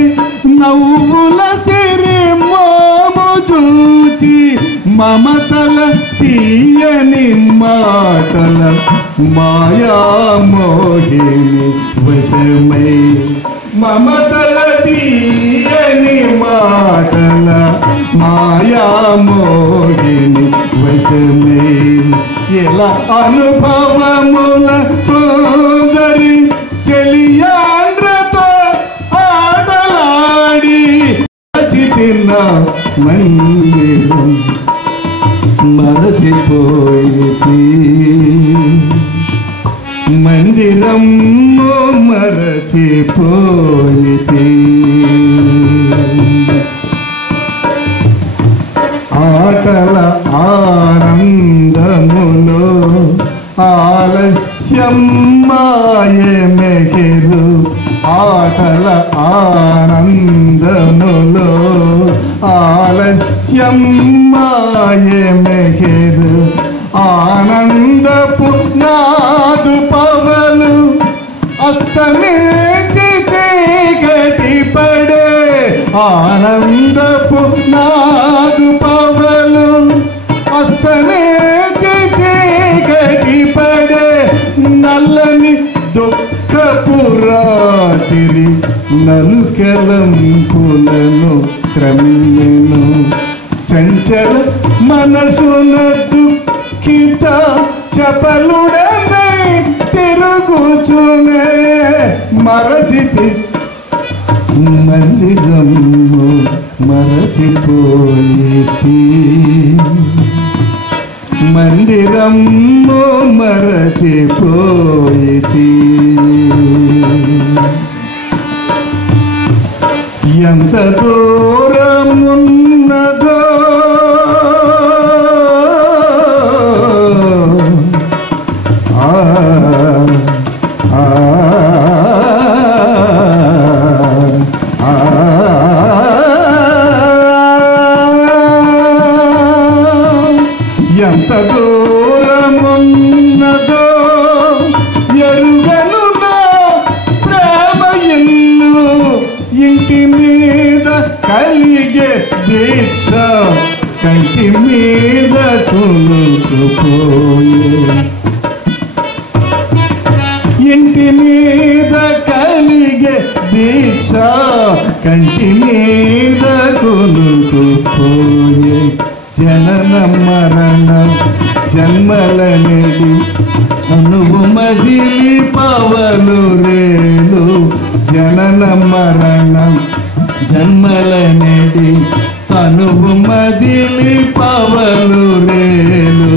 నవ్వుల సిరి మాము చూచి మమతల తీయని మాటల మాయామోహిని వశమై మమతల తీయని మాటల మాయామోహిని వశమై ఎలా అనుభవముల సోదరి చెలియాండ్రతో ఆటలాడి చితిన మందిరం మరచిపోయితి మందిరము మరచిపోయితి ఆటల ఆనందములో ఆలస్యం మాయమెగిరు ఆటల ఆనందములో ఆలస్యం మాయమెగిరు ఆనందపు నాదు పవలు అస్తమించి చీకటి పడే ఆనందపు నాదు పవలు అస్తమించి చీకటి పడే నల్లని దుఃఖపు రాత్రి నలుకెలంపులను క్రమ్మెను చంచల మనసున దుఃఖిత చపలుడనై తిరుగుచునే మరచితి మందిరము మరచిపోయితి మందిరము మరచిపోయితి ఎంత దూరమున్నదో ఎంత దూరమున్నదో ఎరుగనుగా ప్రేమ ఇల్లు ఇంటి మీద కలిగే దీక్ష కంటి మీద కొనుక్కుపోయే ఇంటి మీద కలిగే దీక్ష కంటి మీద కొనుక్కుపోయే జనన మరణ జన్మలనేది అనువు మజిలి పవలు రేలు జనన మరణ జన్మలనేది తనువు మజిలి పవలు రేలు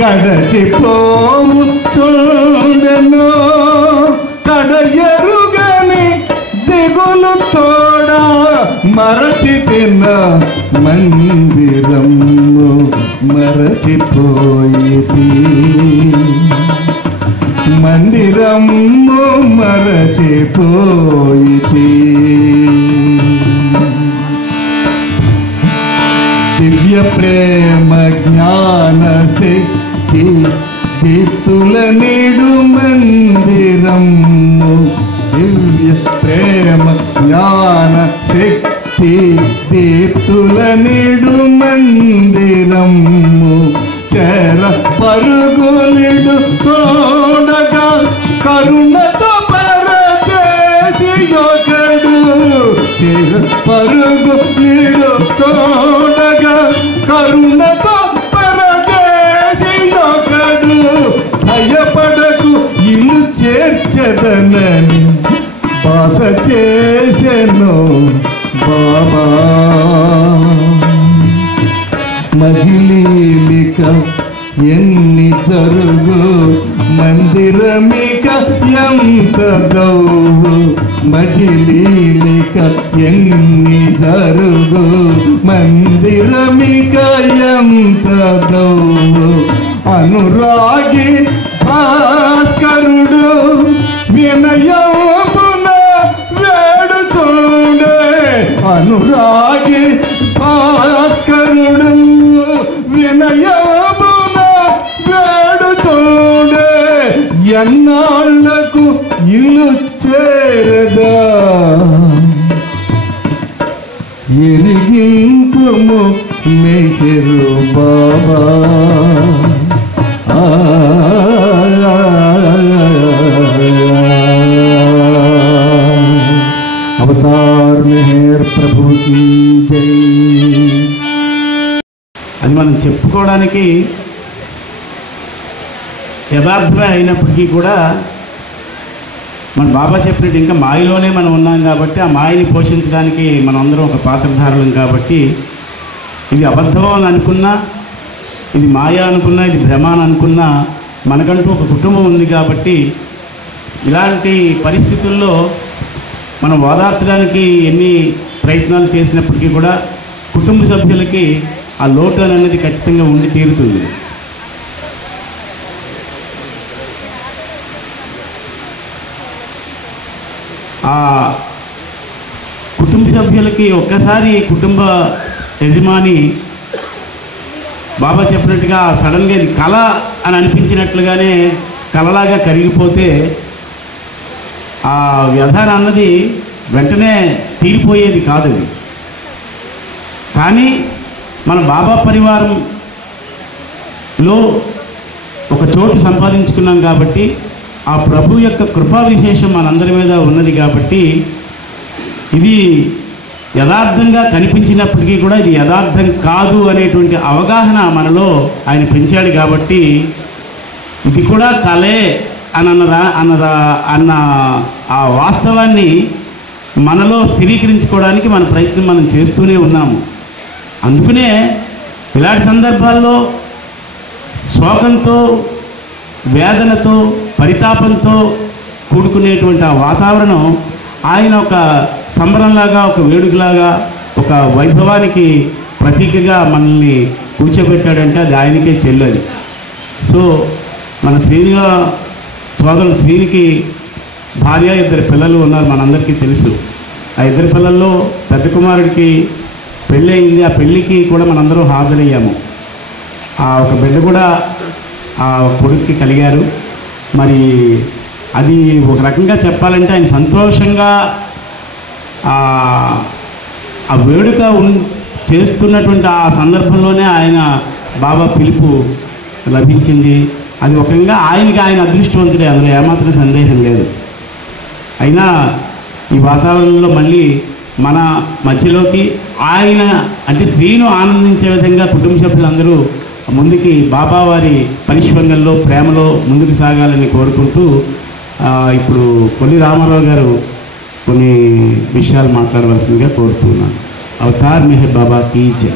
గడచిపోవు చూడను కడ ఎరుగని దిగులు తోడా మరచితిన మందిరము మరచిపోయితి మందిరము మరచిపోయితి దివ్య ప్రేమ జ్ఞాన శక్తి దీప్తుల నీడు మందిరము దివ్య ప్రేమ జ్ఞాన శక్తి దీప్తుల నీడు మందిరము చేర పరుగులిడు చూడగా కరుణతో పరదేశి ఒకడు చేర పరుగులిడు చూడగా కరుణతో పరదేశి ఒకడు భయపడకు ఇల్లు చేర్చదనని బాస చేసెను బాబా మజిలీలిక ఎన్ని జరుగు మందిరమిక ఎంత గౌవు మజిలీలిక ఎన్ని జరుగు మందిరమిక ఎంత గౌవు అనురాగి భాస్కరుడు వినయమున వేడు చూడే అనురాగి భాస్కరుడు వినయమున వేడు చూడే ఎన్నాళ్లకు ఇల్లు చేరదా ఎరిగింపుము మెహరు బాబా అవతార్ మెహర్ ప్రభు కీ జై. అది మనం చెప్పుకోవడానికి యథార్థమే అయినప్పటికీ కూడా మన బాబా చెప్పినట్టు ఇంకా మాయలోనే మనం ఉన్నాం కాబట్టి ఆ మాయని పోషించడానికి మనం అందరం ఒక పాత్రధారులం కాబట్టి ఇది అబద్ధం అని అనుకున్నా ఇది మాయ అనుకున్నా ఇది భ్రమ అని అనుకున్నా మనకంటూ ఒక కుటుంబం ఉంది కాబట్టి ఇలాంటి పరిస్థితుల్లో మనం ఓదార్చడానికి ఎన్ని ప్రయత్నాలు చేసినప్పటికీ కూడా కుటుంబ సభ్యులకి ఆ లోటు అనేది ఖచ్చితంగా ఉండి తీరుతుంది. ఆ కుటుంబ సభ్యులకి ఒక్కసారి కుటుంబ యజమాని బాబా చెప్పినట్టుగా సడన్గా ఇది కళ అని అనిపించినట్లుగానే కళలాగా కరిగిపోతే ఆ వ్యధన అన్నది వెంటనే తీరిపోయేది కాదు. కానీ మన బాబా పరివారంలో ఒక చోటు సంపాదించుకున్నాం కాబట్టి ఆ ప్రభు యొక్క కృపా విశేషం మనందరి మీద ఉన్నది కాబట్టి ఇది యథార్థంగా కనిపించినప్పటికీ కూడా ఇది యథార్థం కాదు అనేటువంటి అవగాహన మనలో ఆయన పెంచాడు కాబట్టి ఇది కూడా కళే అన్న ఆ వాస్తవాన్ని మనలో స్థిరీకరించుకోవడానికి మన ప్రయత్నం మనం చేస్తూనే ఉన్నాము. అందుకనే ఇలాంటి సందర్భాల్లో శోకంతో వేదనతో పరితాపంతో కూడుకునేటువంటి ఆ వాతావరణం ఆయన ఒక సంబరంలాగా ఒక వేడుకలాగా ఒక వైభవానికి ప్రతీకగా మనల్ని కూర్చోబెట్టాడంటే అది ఆయనకే చెల్లది. సో మన శ్రీనిగా సోదరుడు శ్రీనికి భార్య 2 పిల్లలు ఉన్నారు, మనందరికీ తెలుసు. ఆ 2 పిల్లల్లో పెద్ద కుమారుడికి పెళ్ళి అయింది. ఆ పెళ్ళికి కూడా మనందరం హాజరయ్యాము. ఆ ఒక బిడ్డ కూడా ఆ కొడుక్కి కలిగారు. మరి అది ఒక రకంగా చెప్పాలంటే ఆయన సంతోషంగా ఆ వేడుక చేస్తున్నటువంటి ఆ సందర్భంలోనే ఆయన బాబా పిలుపు లభించింది. అది ఒక రకంగా ఆయనకి ఆయన అదృష్టవంతుడే, అందులో ఏమాత్రం సందేహం లేదు. అయినా ఈ వాతావరణంలో మళ్ళీ మన మధ్యలోకి ఆయన అంటే శ్రీను ఆనందించే విధంగా కుటుంబ సభ్యులందరూ ముందుకి బాబావారి పరిష్వంగంలో ప్రేమలో ముందుకు సాగాలని కోరుకుంటూ ఇప్పుడు కొల్లి రామారావు గారు కొన్ని విషయాలు మాట్లాడవలసిందిగా కోరుతున్నాను. అవతార్ మెహర్ బాబా కీ జై.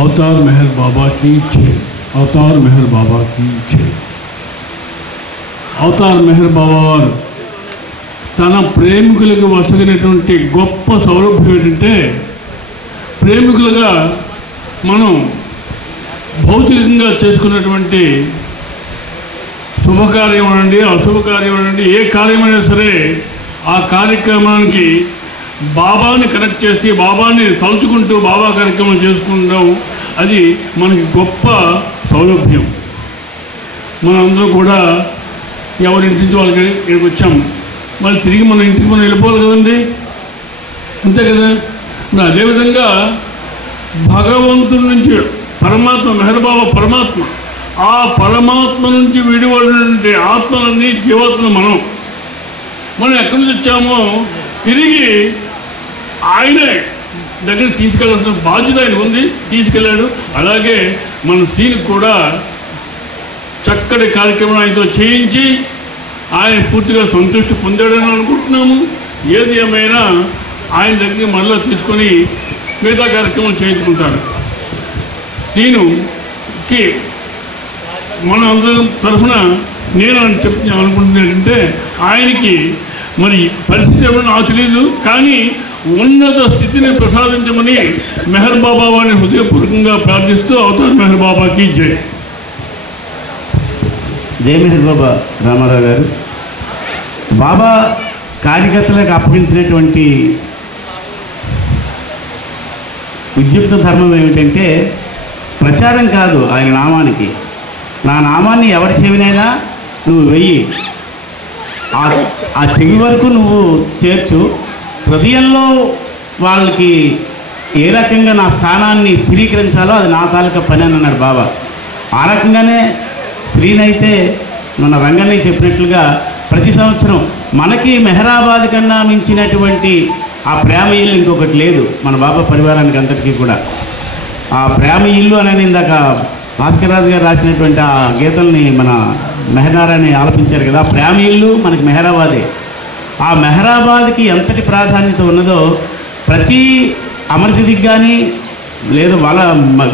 अवतार महल बाबा की जय. अवतार महल बाबा की जय. अवतार महल बाबावर తన ప్రేమికులకు వసగినటువంటి గొప్ప సౌలభ్యం ఏంటంటే, ప్రేమికులుగా మనం భౌతికంగా చేసుకున్నటువంటి శుభకార్యం అనండి, అశుభకార్యం అనండి, ఏ కార్యమైనా సరే ఆ కార్యక్రమానికి బాబాని కనెక్ట్ చేసి బాబాని తలుచుకుంటూ బాబా కార్యక్రమం చేసుకుంటాం. అది మనకి గొప్ప సౌలభ్యం. మనందరూ కూడా ఎవరింటి నుంచి వాళ్ళకి ఇక్కడికి వచ్చాం, మళ్ళీ తిరిగి మన ఇంటికి మనం వెళ్ళిపోవాలి కదండి, అంతే కదా. మరి అదేవిధంగా భగవంతుడి నుంచి పరమాత్మ, మెహర్ బాబా పరమాత్మ, ఆ పరమాత్మ నుంచి విడిపడినటువంటి ఆత్మలన్నీ జీవాత్మలు మనం ఎక్కడి నుంచి వచ్చామో తిరిగి ఆయనే దగ్గర తీసుకెళ్ళాల్సిన బాధ్యత ఆయన ఉంది, తీసుకెళ్ళాడు. అలాగే మన సీన్కి కూడా చక్కటి కార్యక్రమం ఆయనతో చేయించి ఆయన పూర్తిగా సంతృష్టి పొందాడని అనుకుంటున్నాము. ఏది ఏమైనా ఆయన దగ్గర మళ్ళీ తీసుకొని మిగతా కార్యక్రమం చేయించుకుంటాడు. సీనుకి మన అందరం తరఫున నేను అనుకుంటున్నాను ఏంటంటే, ఆయనకి మరి పరిస్థితి ఏమన్నా నాకు తెలియదు, కానీ ఉన్నత స్థితిని ప్రసాదించమని మెహర్ బాబా వారిని హృదయపూర్వకంగా ప్రార్థిస్తూ అవతార్ మెహర్ బాబాకి జై. జై మెహర్ బాబా రామారావు గారు. బాబా కార్యకర్తలకు అప్పగించినటువంటి విద్యుక్త ధర్మం ఏమిటంటే, ప్రచారం కాదు ఆయన నామానికి. నా నామాన్ని ఎవరి చెవినైనా నువ్వు వెయ్యి, ఆ చెవి వరకు నువ్వు చేర్చు, హృదయంలో వాళ్ళకి ఏ రకంగా నా స్థానాన్ని స్థిరీకరించాలో అది నా తాలూకా పని అని అన్నాడు బాబా. ఆ రకంగానే శ్రీనైతే మన రంగన్నయ్య చెప్పినట్లుగా ప్రతి సంవత్సరం మనకి మెహరాబాద్ కన్నా మించినటువంటి ఆ ప్రేమ ఇల్లు ఇంకొకటి లేదు మన బాబా పరివారానికి అంతటికీ కూడా. ఆ ప్రేమ ఇల్లు అనేది ఇందాక భాస్కర్ రాజు గారు రాసినటువంటి ఆ గీతల్ని మన మెహనారాయణ ఆలపించారు కదా, ప్రేమ ఇల్లు మనకి మెహరాబాదే. ఆ మెహరాబాద్కి ఎంతటి ప్రాధాన్యత ఉన్నదో ప్రతి అమరతిథికి కానీ లేదు వాళ్ళ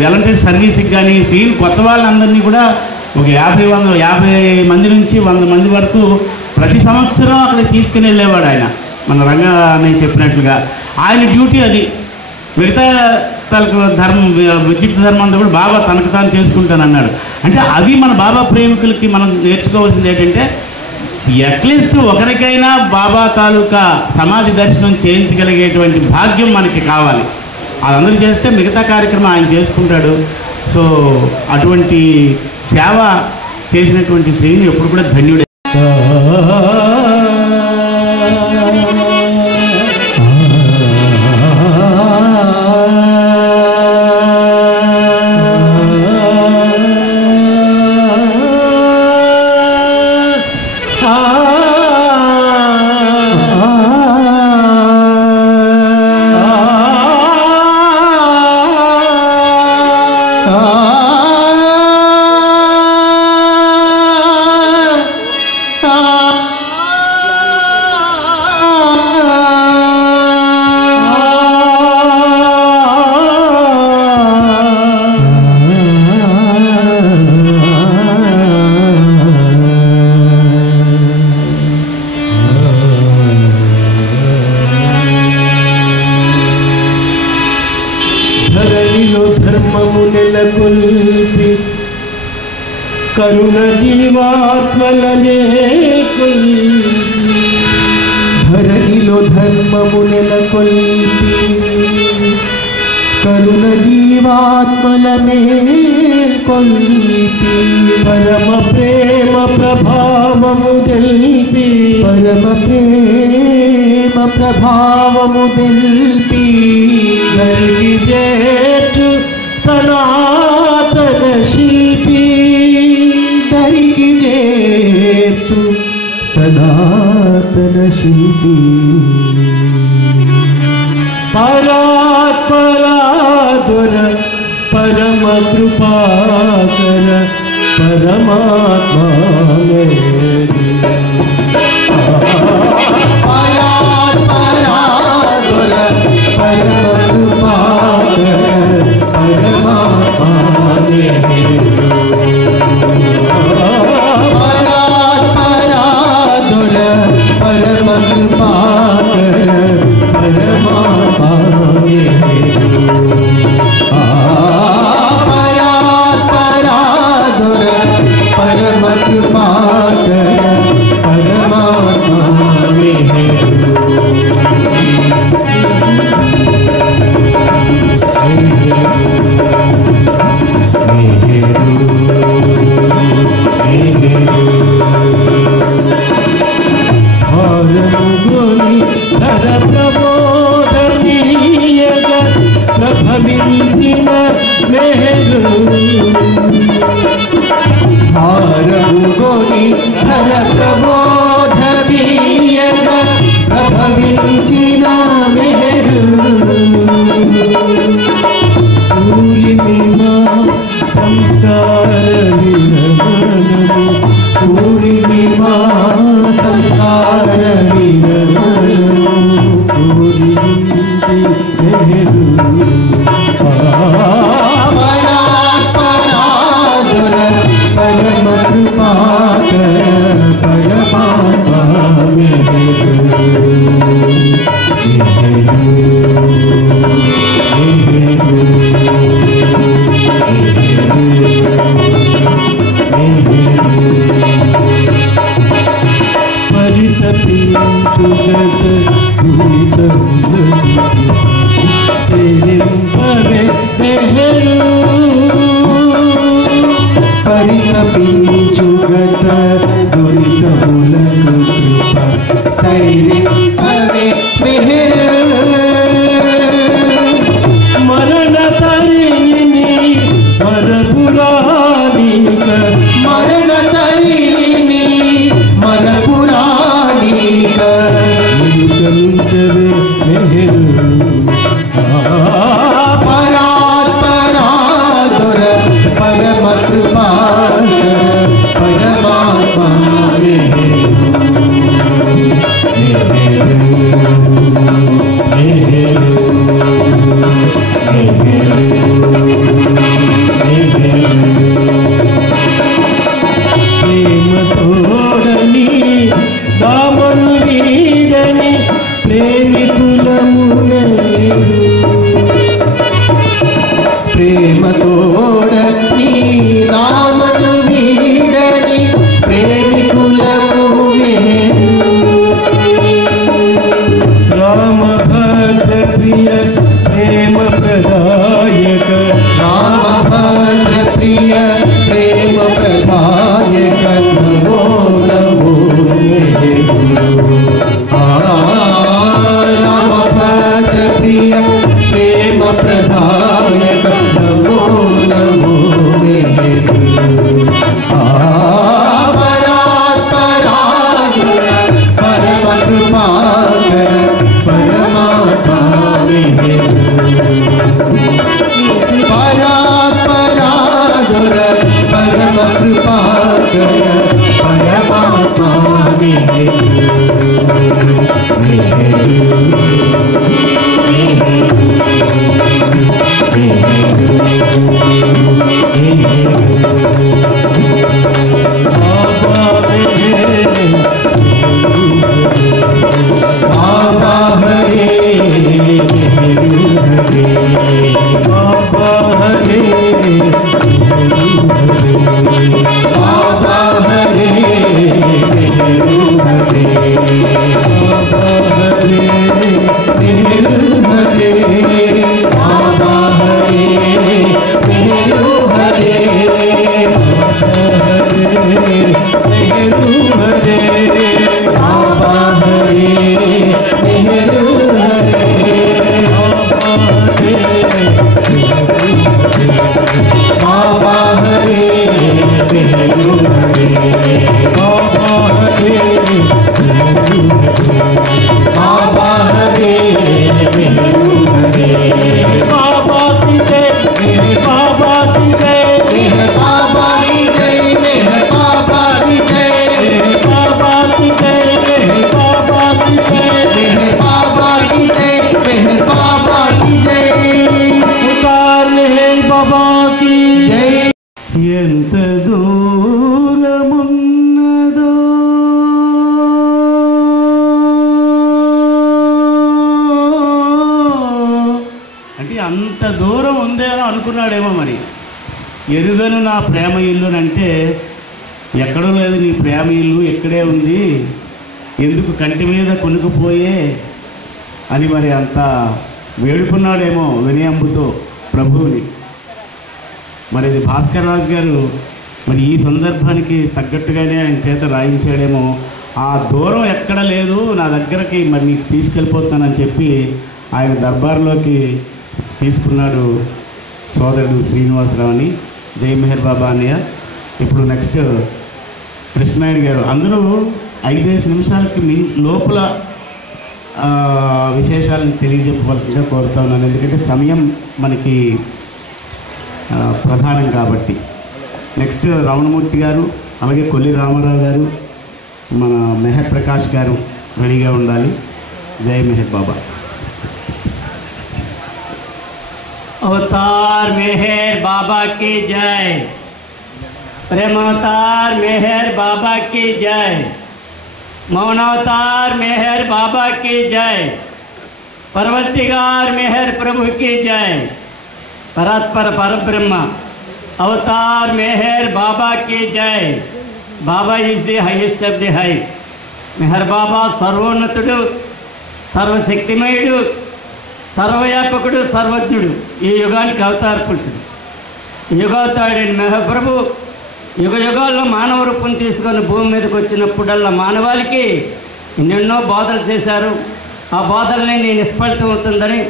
వాలంటీర్ సర్వీస్కి కానీ సీన్ కొత్త వాళ్ళందరినీ కూడా ఒక 50 మంది నుంచి 100 మంది వరకు ప్రతి సంవత్సరం అక్కడ తీసుకుని వెళ్ళేవాడు ఆయన. మన రంగా అని చెప్పినట్లుగా ఆయన డ్యూటీ అది. మిగతా తనకు ధర్మం విద్యుత్ ధర్మం అంతా కూడా బాబా తనకు తాను చేసుకుంటానన్నాడు. అంటే అది మన బాబా ప్రేమికులకి మనం నేర్చుకోవాల్సింది ఏంటంటే, అట్లీస్ట్ ఒకరికైనా బాబా తాలూకా సమాధి దర్శనం చేయించగలిగేటువంటి భాగ్యం మనకి కావాలి. అదందరూ చేస్తే మిగతా కార్యక్రమం ఆయన చేసుకుంటాడు. సో అటువంటి సేవ చేసినటువంటి శ్రీని ఎప్పుడు కూడా ధన్యుడే. కరుణ జీవాత్మలనే ధరణిలో ధర్మము నెలకొల్పి కరుణ జీవాత్మలనే కొల్పి పరమ ప్రేమ ప్రభావము తెల్పి పరమ ప్రేమ ప్రభావము తెల్పి దరికి చేర్చు సనాతన శిల్పి దరికి చేర్చు సనాతన శిల్పి పరాత్పరాధుర పరమ కృపాకర పరమాత్మా పరాత్పరాధుర పరమ కృపాకర పరమాత్మా పరాత్పరాధుర పరమ కృపా భారముగొని ధర ప్రబోధనీయగ ప్రభవించిన మేలు భారముగొని ధర ప్రబోధనీయగ ప్రభవించిన మేలు పూర్ణిమా సంస్కార విరమణము పూర్ణిమా సంస్కార విరమణము పూరించి నెహరు పరాత్పరాధుర పరమ కృపాకర పరమాత్మ పరితపించుగత దురితములకు కృప సైరింపవే మెహరు మరణ తరిణి మరపురాణిక మరణ తరిణి మరపురాణిక నిలుకలుంచవే మెహరు పరాత్పరాధుర పరమ కృపాకర పరమాత్మ ప్రేమతోడని దామను వీడని ప్రేమికులమునే ప్రేమతోడని దామను వీడని ప్రేమికులమునే రామభద్ర ప్రియ ప్రేమ ప్రదాయక రామభద్ర ప్రియ ప్రేమ ప్రదాయక నమో నమో రామభద్ర ప్రియ ప్రేమ ప్రదాయక నమో నమో పరమ కృపాకర పరమాత్మ పరాత్పరాధుర పరమ కృపాకర పరమాత్మ ఎంత దూరమున్నదో అంటే అంత దూరం ఉందేమో అనుకున్నాడేమో మరి. ఎరుగను నా ప్రేమ ఇల్లు అంటే ఎక్కడో లేదు నీ ప్రేమ ఇల్లు, ఎక్కడే ఉంది, ఎందుకు కంటి మీద కొనుక్కుపోయే అని మరి అంత వేడుకున్నాడేమో వినయంబుతో ప్రభువుని. మరి ఇది భాస్కర్ రాజు గారు మరి ఈ సందర్భానికి తగ్గట్టుగానే ఆయన చేత రాయించాడేమో. ఆ దూరం ఎక్కడ లేదు, నా దగ్గరకి మరి నీకు తీసుకెళ్ళిపోతానని చెప్పి ఆయన దర్బార్లోకి తీసుకున్నాడు సోదరుడు శ్రీనివాసరావుని. జై మెహర్ బాబా అన్నయ్య. ఇప్పుడు నెక్స్ట్ కృష్ణాయుడు గారు. అందరూ 5-5 నిమిషాలకి లోపల విశేషాలను తెలియజెప్పవలసిందిగా కోరుతా ఉన్నాను, ఎందుకంటే సమయం మనకి ప్రధానం కాబట్టి. నెక్స్ట్ రమణమూర్తి గారు, అలాగే కొల్లి రామారావు గారు, మన మెహర్ ప్రకాష్ గారు రెడీగా ఉండాలి. జై మెహర్ బాబా. अवतार मेहर बाबा की जय। प्रेम अवतार मेहर बाबा की जय। मौन अवतार मेहर बाबा की जय। परवरदिगार मेहर प्रभु की जय। परात्पर परब्रह्म अवतार मेहर बाबा की जय। Baba is the highest of the high. Meher Baba सर्वोन्नतुడు, సర్వశక్తిమయుడు, సర్వవ్యాపకుడు, సర్వజ్ఞుడు, ఈ యుగానికి అవతార పురుషుడు. యుగావతారుడైన మహాప్రభు యుగ యుగాల్లో మానవ రూపం తీసుకొని భూమి మీదకి వచ్చినప్పుడల్లా మానవాళికి ఎన్నెన్నో బోధలు చేశారు. ఆ బోధల్ని నేను నిష్ఫలితం అవుతుందని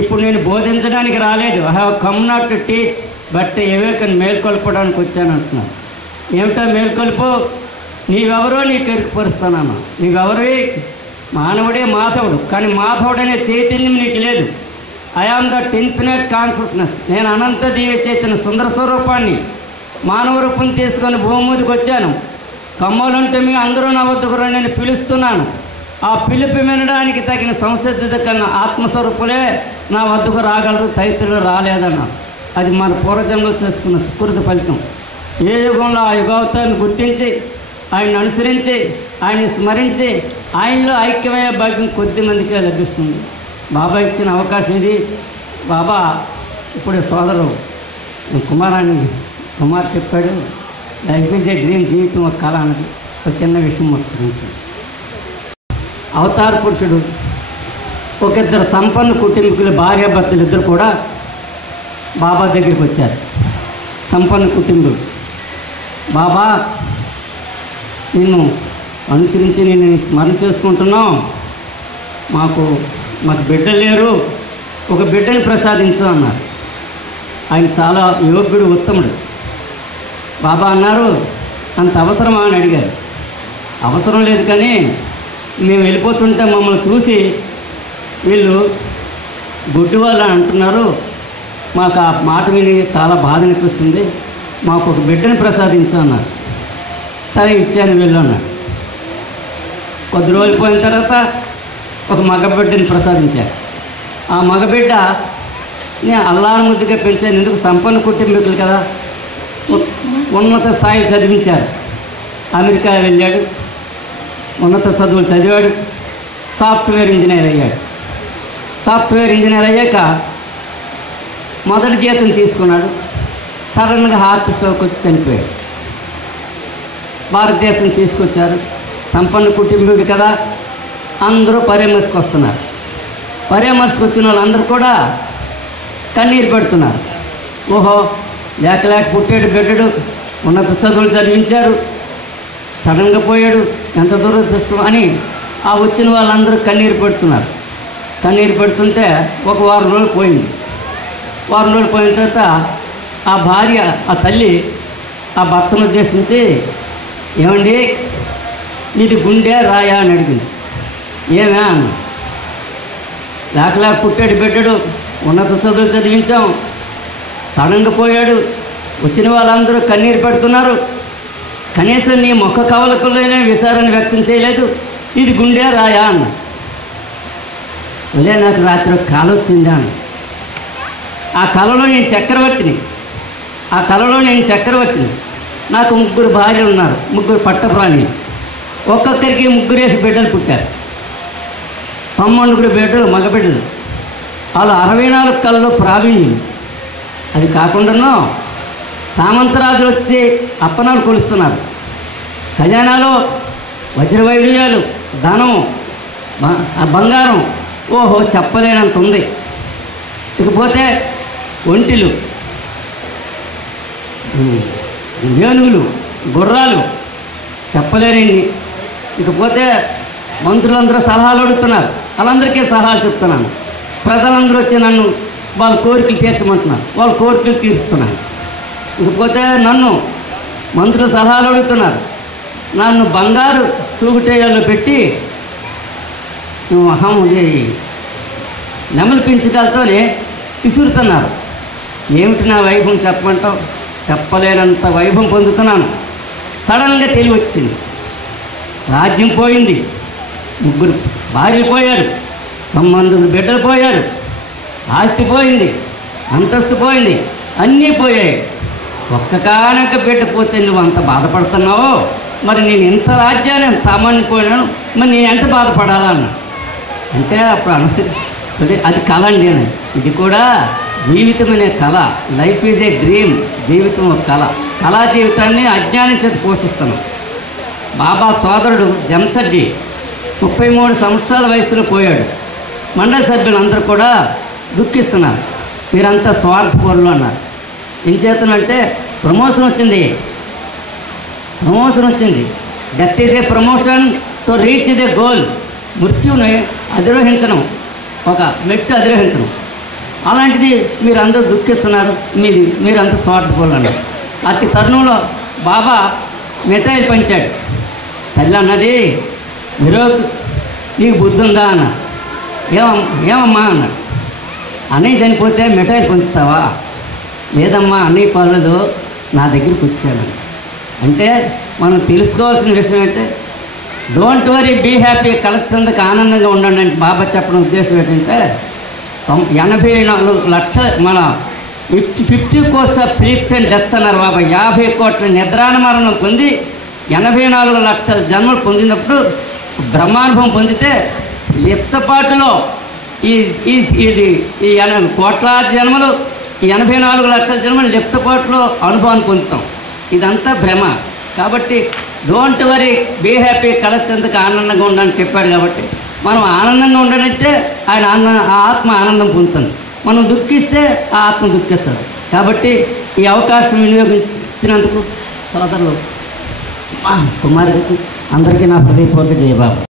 ఇప్పుడు నేను బోధించడానికి రాలేదు. I have come not to teach but awaken మేల్కొల్పడానికి వచ్చాను అంటున్నాను. ఏమిటో మేల్కొల్పు? నీవెవరో నీకు ఎరుకుపరుస్తున్నాను. నీవెవరివి? మానవుడే మాధవుడు, కానీ మాధవుడు అనే చైతన్యం నీకు లేదు. I am that infinite consciousness. నేను అనంత దీవి చేసిన సుందర స్వరూపాన్ని మానవ రూపం తీసుకొని భూమి మీదకి వచ్చాను. కమ్మలుంటే మీ అందరూ నా వద్దకు నేను పిలుస్తున్నాను. ఆ పిలుపు వినడానికి తగిన సంసిద్ధత కన్నా ఆత్మస్వరూపులే నా వద్దకు రాగలరు, తైతులు రాలేదన్నారు. అది మన పూర్వజంలో చేసుకున్న సుకృత ఫలితం. ఏ యుగంలో ఆ యుగావతాన్ని గుర్తించి ఆయన్ని అనుసరించి ఆయన్ని స్మరించి ఆయనలో ఐక్యమయ్యే భాగ్యం కొద్ది మందికే లభిస్తుంది. బాబా ఇచ్చిన అవకాశం ఇది. బాబా ఇప్పుడు సోదరు కుమార్ చెప్పాడు, లైఫ్ ఇస్ ఏ డ్రీమ్, జీవితం ఒక కళ అన్నది. ఒక చిన్న విషయం వస్తుంది. అవతార పురుషుడు ఒక ఇద్దరు సంపన్న కుటుంబీకులు భార్యాభర్తలు ఇద్దరు కూడా బాబా దగ్గరికి వచ్చారు. సంపన్న కుటుంబీకులు, బాబా నిన్ను అనుసరించి నేను స్మరణ చేసుకుంటున్నాం, మాకు బిడ్డలు లేరు, ఒక బిడ్డని ప్రసాదించు అన్నారు. ఆయన చాలా యోగ్యుడు, ఉత్తముడు. బాబా అన్నారు, అంత అవసరమా అని అడిగారు. అవసరం లేదు, కానీ మేము వెళ్ళిపోతుంటే మమ్మల్ని చూసి వీళ్ళు గుడ్డి వాళ్ళు అంటున్నారు, మాకు ఆ మాట విని చాలా బాధ అనిపిస్తుంది, మాకు ఒక బిడ్డని ప్రసాదించు అన్నారు. సరే ఇచ్చాను వెళ్ళు అన్నాడు. కొద్ది రోజులు పోయిన తర్వాత ఒక మగబిడ్డని ప్రసాదించారు. ఆ మగబిడ్డ నేను అల్లారు ముద్దుగా పెంచాను, ఎందుకు సంపన్న కుటుంబీకులు కదా. ఉన్నత స్థాయి చదివించారు. అమెరికా వెళ్ళాడు, ఉన్నత చదువులు చదివాడు, సాఫ్ట్వేర్ ఇంజనీర్ అయ్యాడు. సాఫ్ట్వేర్ ఇంజనీర్ అయ్యాక మొదటి జీతం తీసుకున్నాడు. సడన్గా హార్ట్ స్ట్రోక్ వచ్చి చనిపోయాడు. భారతదేశం తీసుకొచ్చారు. సంపన్న కుటుంబీకుడు కదా, అందరూ పరామర్శకు వస్తున్నారు. పరామర్శకు వచ్చిన వాళ్ళందరూ కూడా కన్నీరు పెడుతున్నారు. ఓహో, లేక పుట్టాడు బిడ్డడు, ఉన్నత చదువులు చదివించారు, సడన్గా పోయాడు, ఎంత దురదృష్టం అని ఆ వచ్చిన వాళ్ళందరూ కన్నీరు పెడుతున్నారు. కన్నీరు పెడుతుంటే ఒక వారం రోజులు పోయింది. వారం రోజులు పోయిన తర్వాత ఆ భార్య, ఆ తల్లి ఆ భర్తను ఉద్దేశించి, ఏమండి ఇది గుండె రాయా అని అడిగింది. ఏమే అన్న, లేక పుట్టాడు బిడ్డడు, ఉన్నత చదువులు చదివించాం, సడన్గా పోయాడు, వచ్చిన వాళ్ళందరూ కన్నీరు పెడుతున్నారు, కనీసం నీ ముఖ కవలకులైనా విచారణ వ్యక్తం చేయలేదు, ఇది గుండె రాయా అన్న. వెళ్ళే నాకు రాత్రి ఒక కళ వచ్చిందా అని. ఆ కళలో నేను చక్రవర్తిని. నాకు 3 భార్యలు ఉన్నారు, 3 పట్టప్రాణి. ఒక్కొక్కరికి 3 బిడ్డలు పుట్టారు. 12 బిడ్డలు, మగబిడ్డలు. వాళ్ళు 64 కళ్ళలో ప్రావీణ్యం. అది కాకుండా సామంతరాజులు వచ్చి అప్పనాలు కొలుస్తున్నారు. ఖజానాలో వజ్రవైడూర్యాలు, ధనం, బంగారం, ఓహో చెప్పలేనంత ఉంది. ఇకపోతే ఒంటిలు, ఏనుగులు, గుర్రాలు చెప్పలేని ఇకపోతే మంత్రులందరూ సలహాలు అడుగుతున్నారు, వాళ్ళందరికీ సలహాలు చెప్తున్నాను. ప్రజలందరూ వచ్చి నన్ను వాళ్ళ కోరికలు తీర్చమంటున్నారు, వాళ్ళ కోరికలు తీరుస్తున్నాను. ఇకపోతే నన్ను మంత్రులు సలహాలు అడుగుతున్నారు, నన్ను బంగారు తూగుటేయాల్లో పెట్టి నెమలి పించకాలతోనే విసురుతున్నారు. ఏమిటి నా వైభవం చెప్పమంటావు? చెప్పలేనంత వైభవం పొందుతున్నాను. సడన్గా తెలివి వచ్చింది, రాజ్యం పోయింది, 3 భార్యలు పోయారు, 9 బిడ్డలు పోయారు, ఆస్తి పోయింది, అంతస్తు పోయింది, అన్నీ పోయాయి. ఒక్కకానొక్క బిడ్డ పోతే నువ్వు అంత బాధపడుతున్నావో, మరి నేను ఇంత రాజ్యాన్ని సామాన్య పోయినాను, మరి నేను ఎంత బాధపడాలా అన్న. అంటే అప్పుడు అనుసరి అది కళ అండి. ఇది కూడా జీవితం అనే కళ. Life is a dream. జీవితం ఒక కళ. కళా జీవితాన్ని అజ్ఞానం చేతి పోషిస్తున్నాం. బాబా సోదరుడు జంసడ్డి 33 సంవత్సరాల వయసులో పోయాడు. మండలి సభ్యులందరూ కూడా దుఃఖిస్తున్నారు, మీరంతా స్వార్థపరులు అన్నారు. ఏం చేతనంటే ప్రమోషన్ వచ్చింది. Death is a promotion to reach the goal. మృత్యుని అధిరోహించడం, ఒక మెట్టు అధిరోహించడం. అలాంటిది మీరందరూ దుఃఖిస్తున్నారు, మీరంతా స్వార్థపరులు అన్నారు. అతి తరుణంలో బాబా మిఠాయిలు పంచాడు. తల్లి అన్నది, ఈరోజు నీకు బుద్ధి ఉందా అన్న. ఏమమ్మా అన్నాడు. అన్నయ్య చనిపోతే మిఠాయిలు పంచుతావా? లేదమ్మా, అన్నయ్య పర్లేదు, నా దగ్గరికి వచ్చాను. అంటే మనం తెలుసుకోవాల్సిన విషయం అంటే డోంట్ వరీ, బీ హ్యాపీ, కలెక్షన్కి ఆనందంగా ఉండండి అంటే బాబా చెప్పడం ఉద్దేశం ఏంటంటే 84 లక్షల మన 50 course of sleeps and deaths అన్నారు బాబా. 50 కోట్ల నిద్రానుమరణం పొంది 84 లక్షల జన్మలు పొందినప్పుడు బ్రహ్మానుభవం పొందితే లిప్తపాటులో ఇది కోట్లాది జన్మలు, 84 లక్షల జన్మలు లిప్తపాటులో అనుభవాన్ని పొందుతాం. ఇదంతా భ్రమ. కాబట్టి డోంట్ వరీ, బీ హ్యాపీ, కలెక్టెందుకు ఆనందంగా ఉండని చెప్పాడు. కాబట్టి మనం ఆనందంగా ఉండనిస్తే ఆయన ఆత్మ ఆనందం పొందుతుంది. మనం దుఃఖిస్తే ఆ ఆత్మ దుఃఖిస్తుంది. కాబట్టి ఈ అవకాశం వినియోగించినందుకు సోదరులు కుమారుడికి అందరికీ నా హృదయపూర్వక జయబాబు.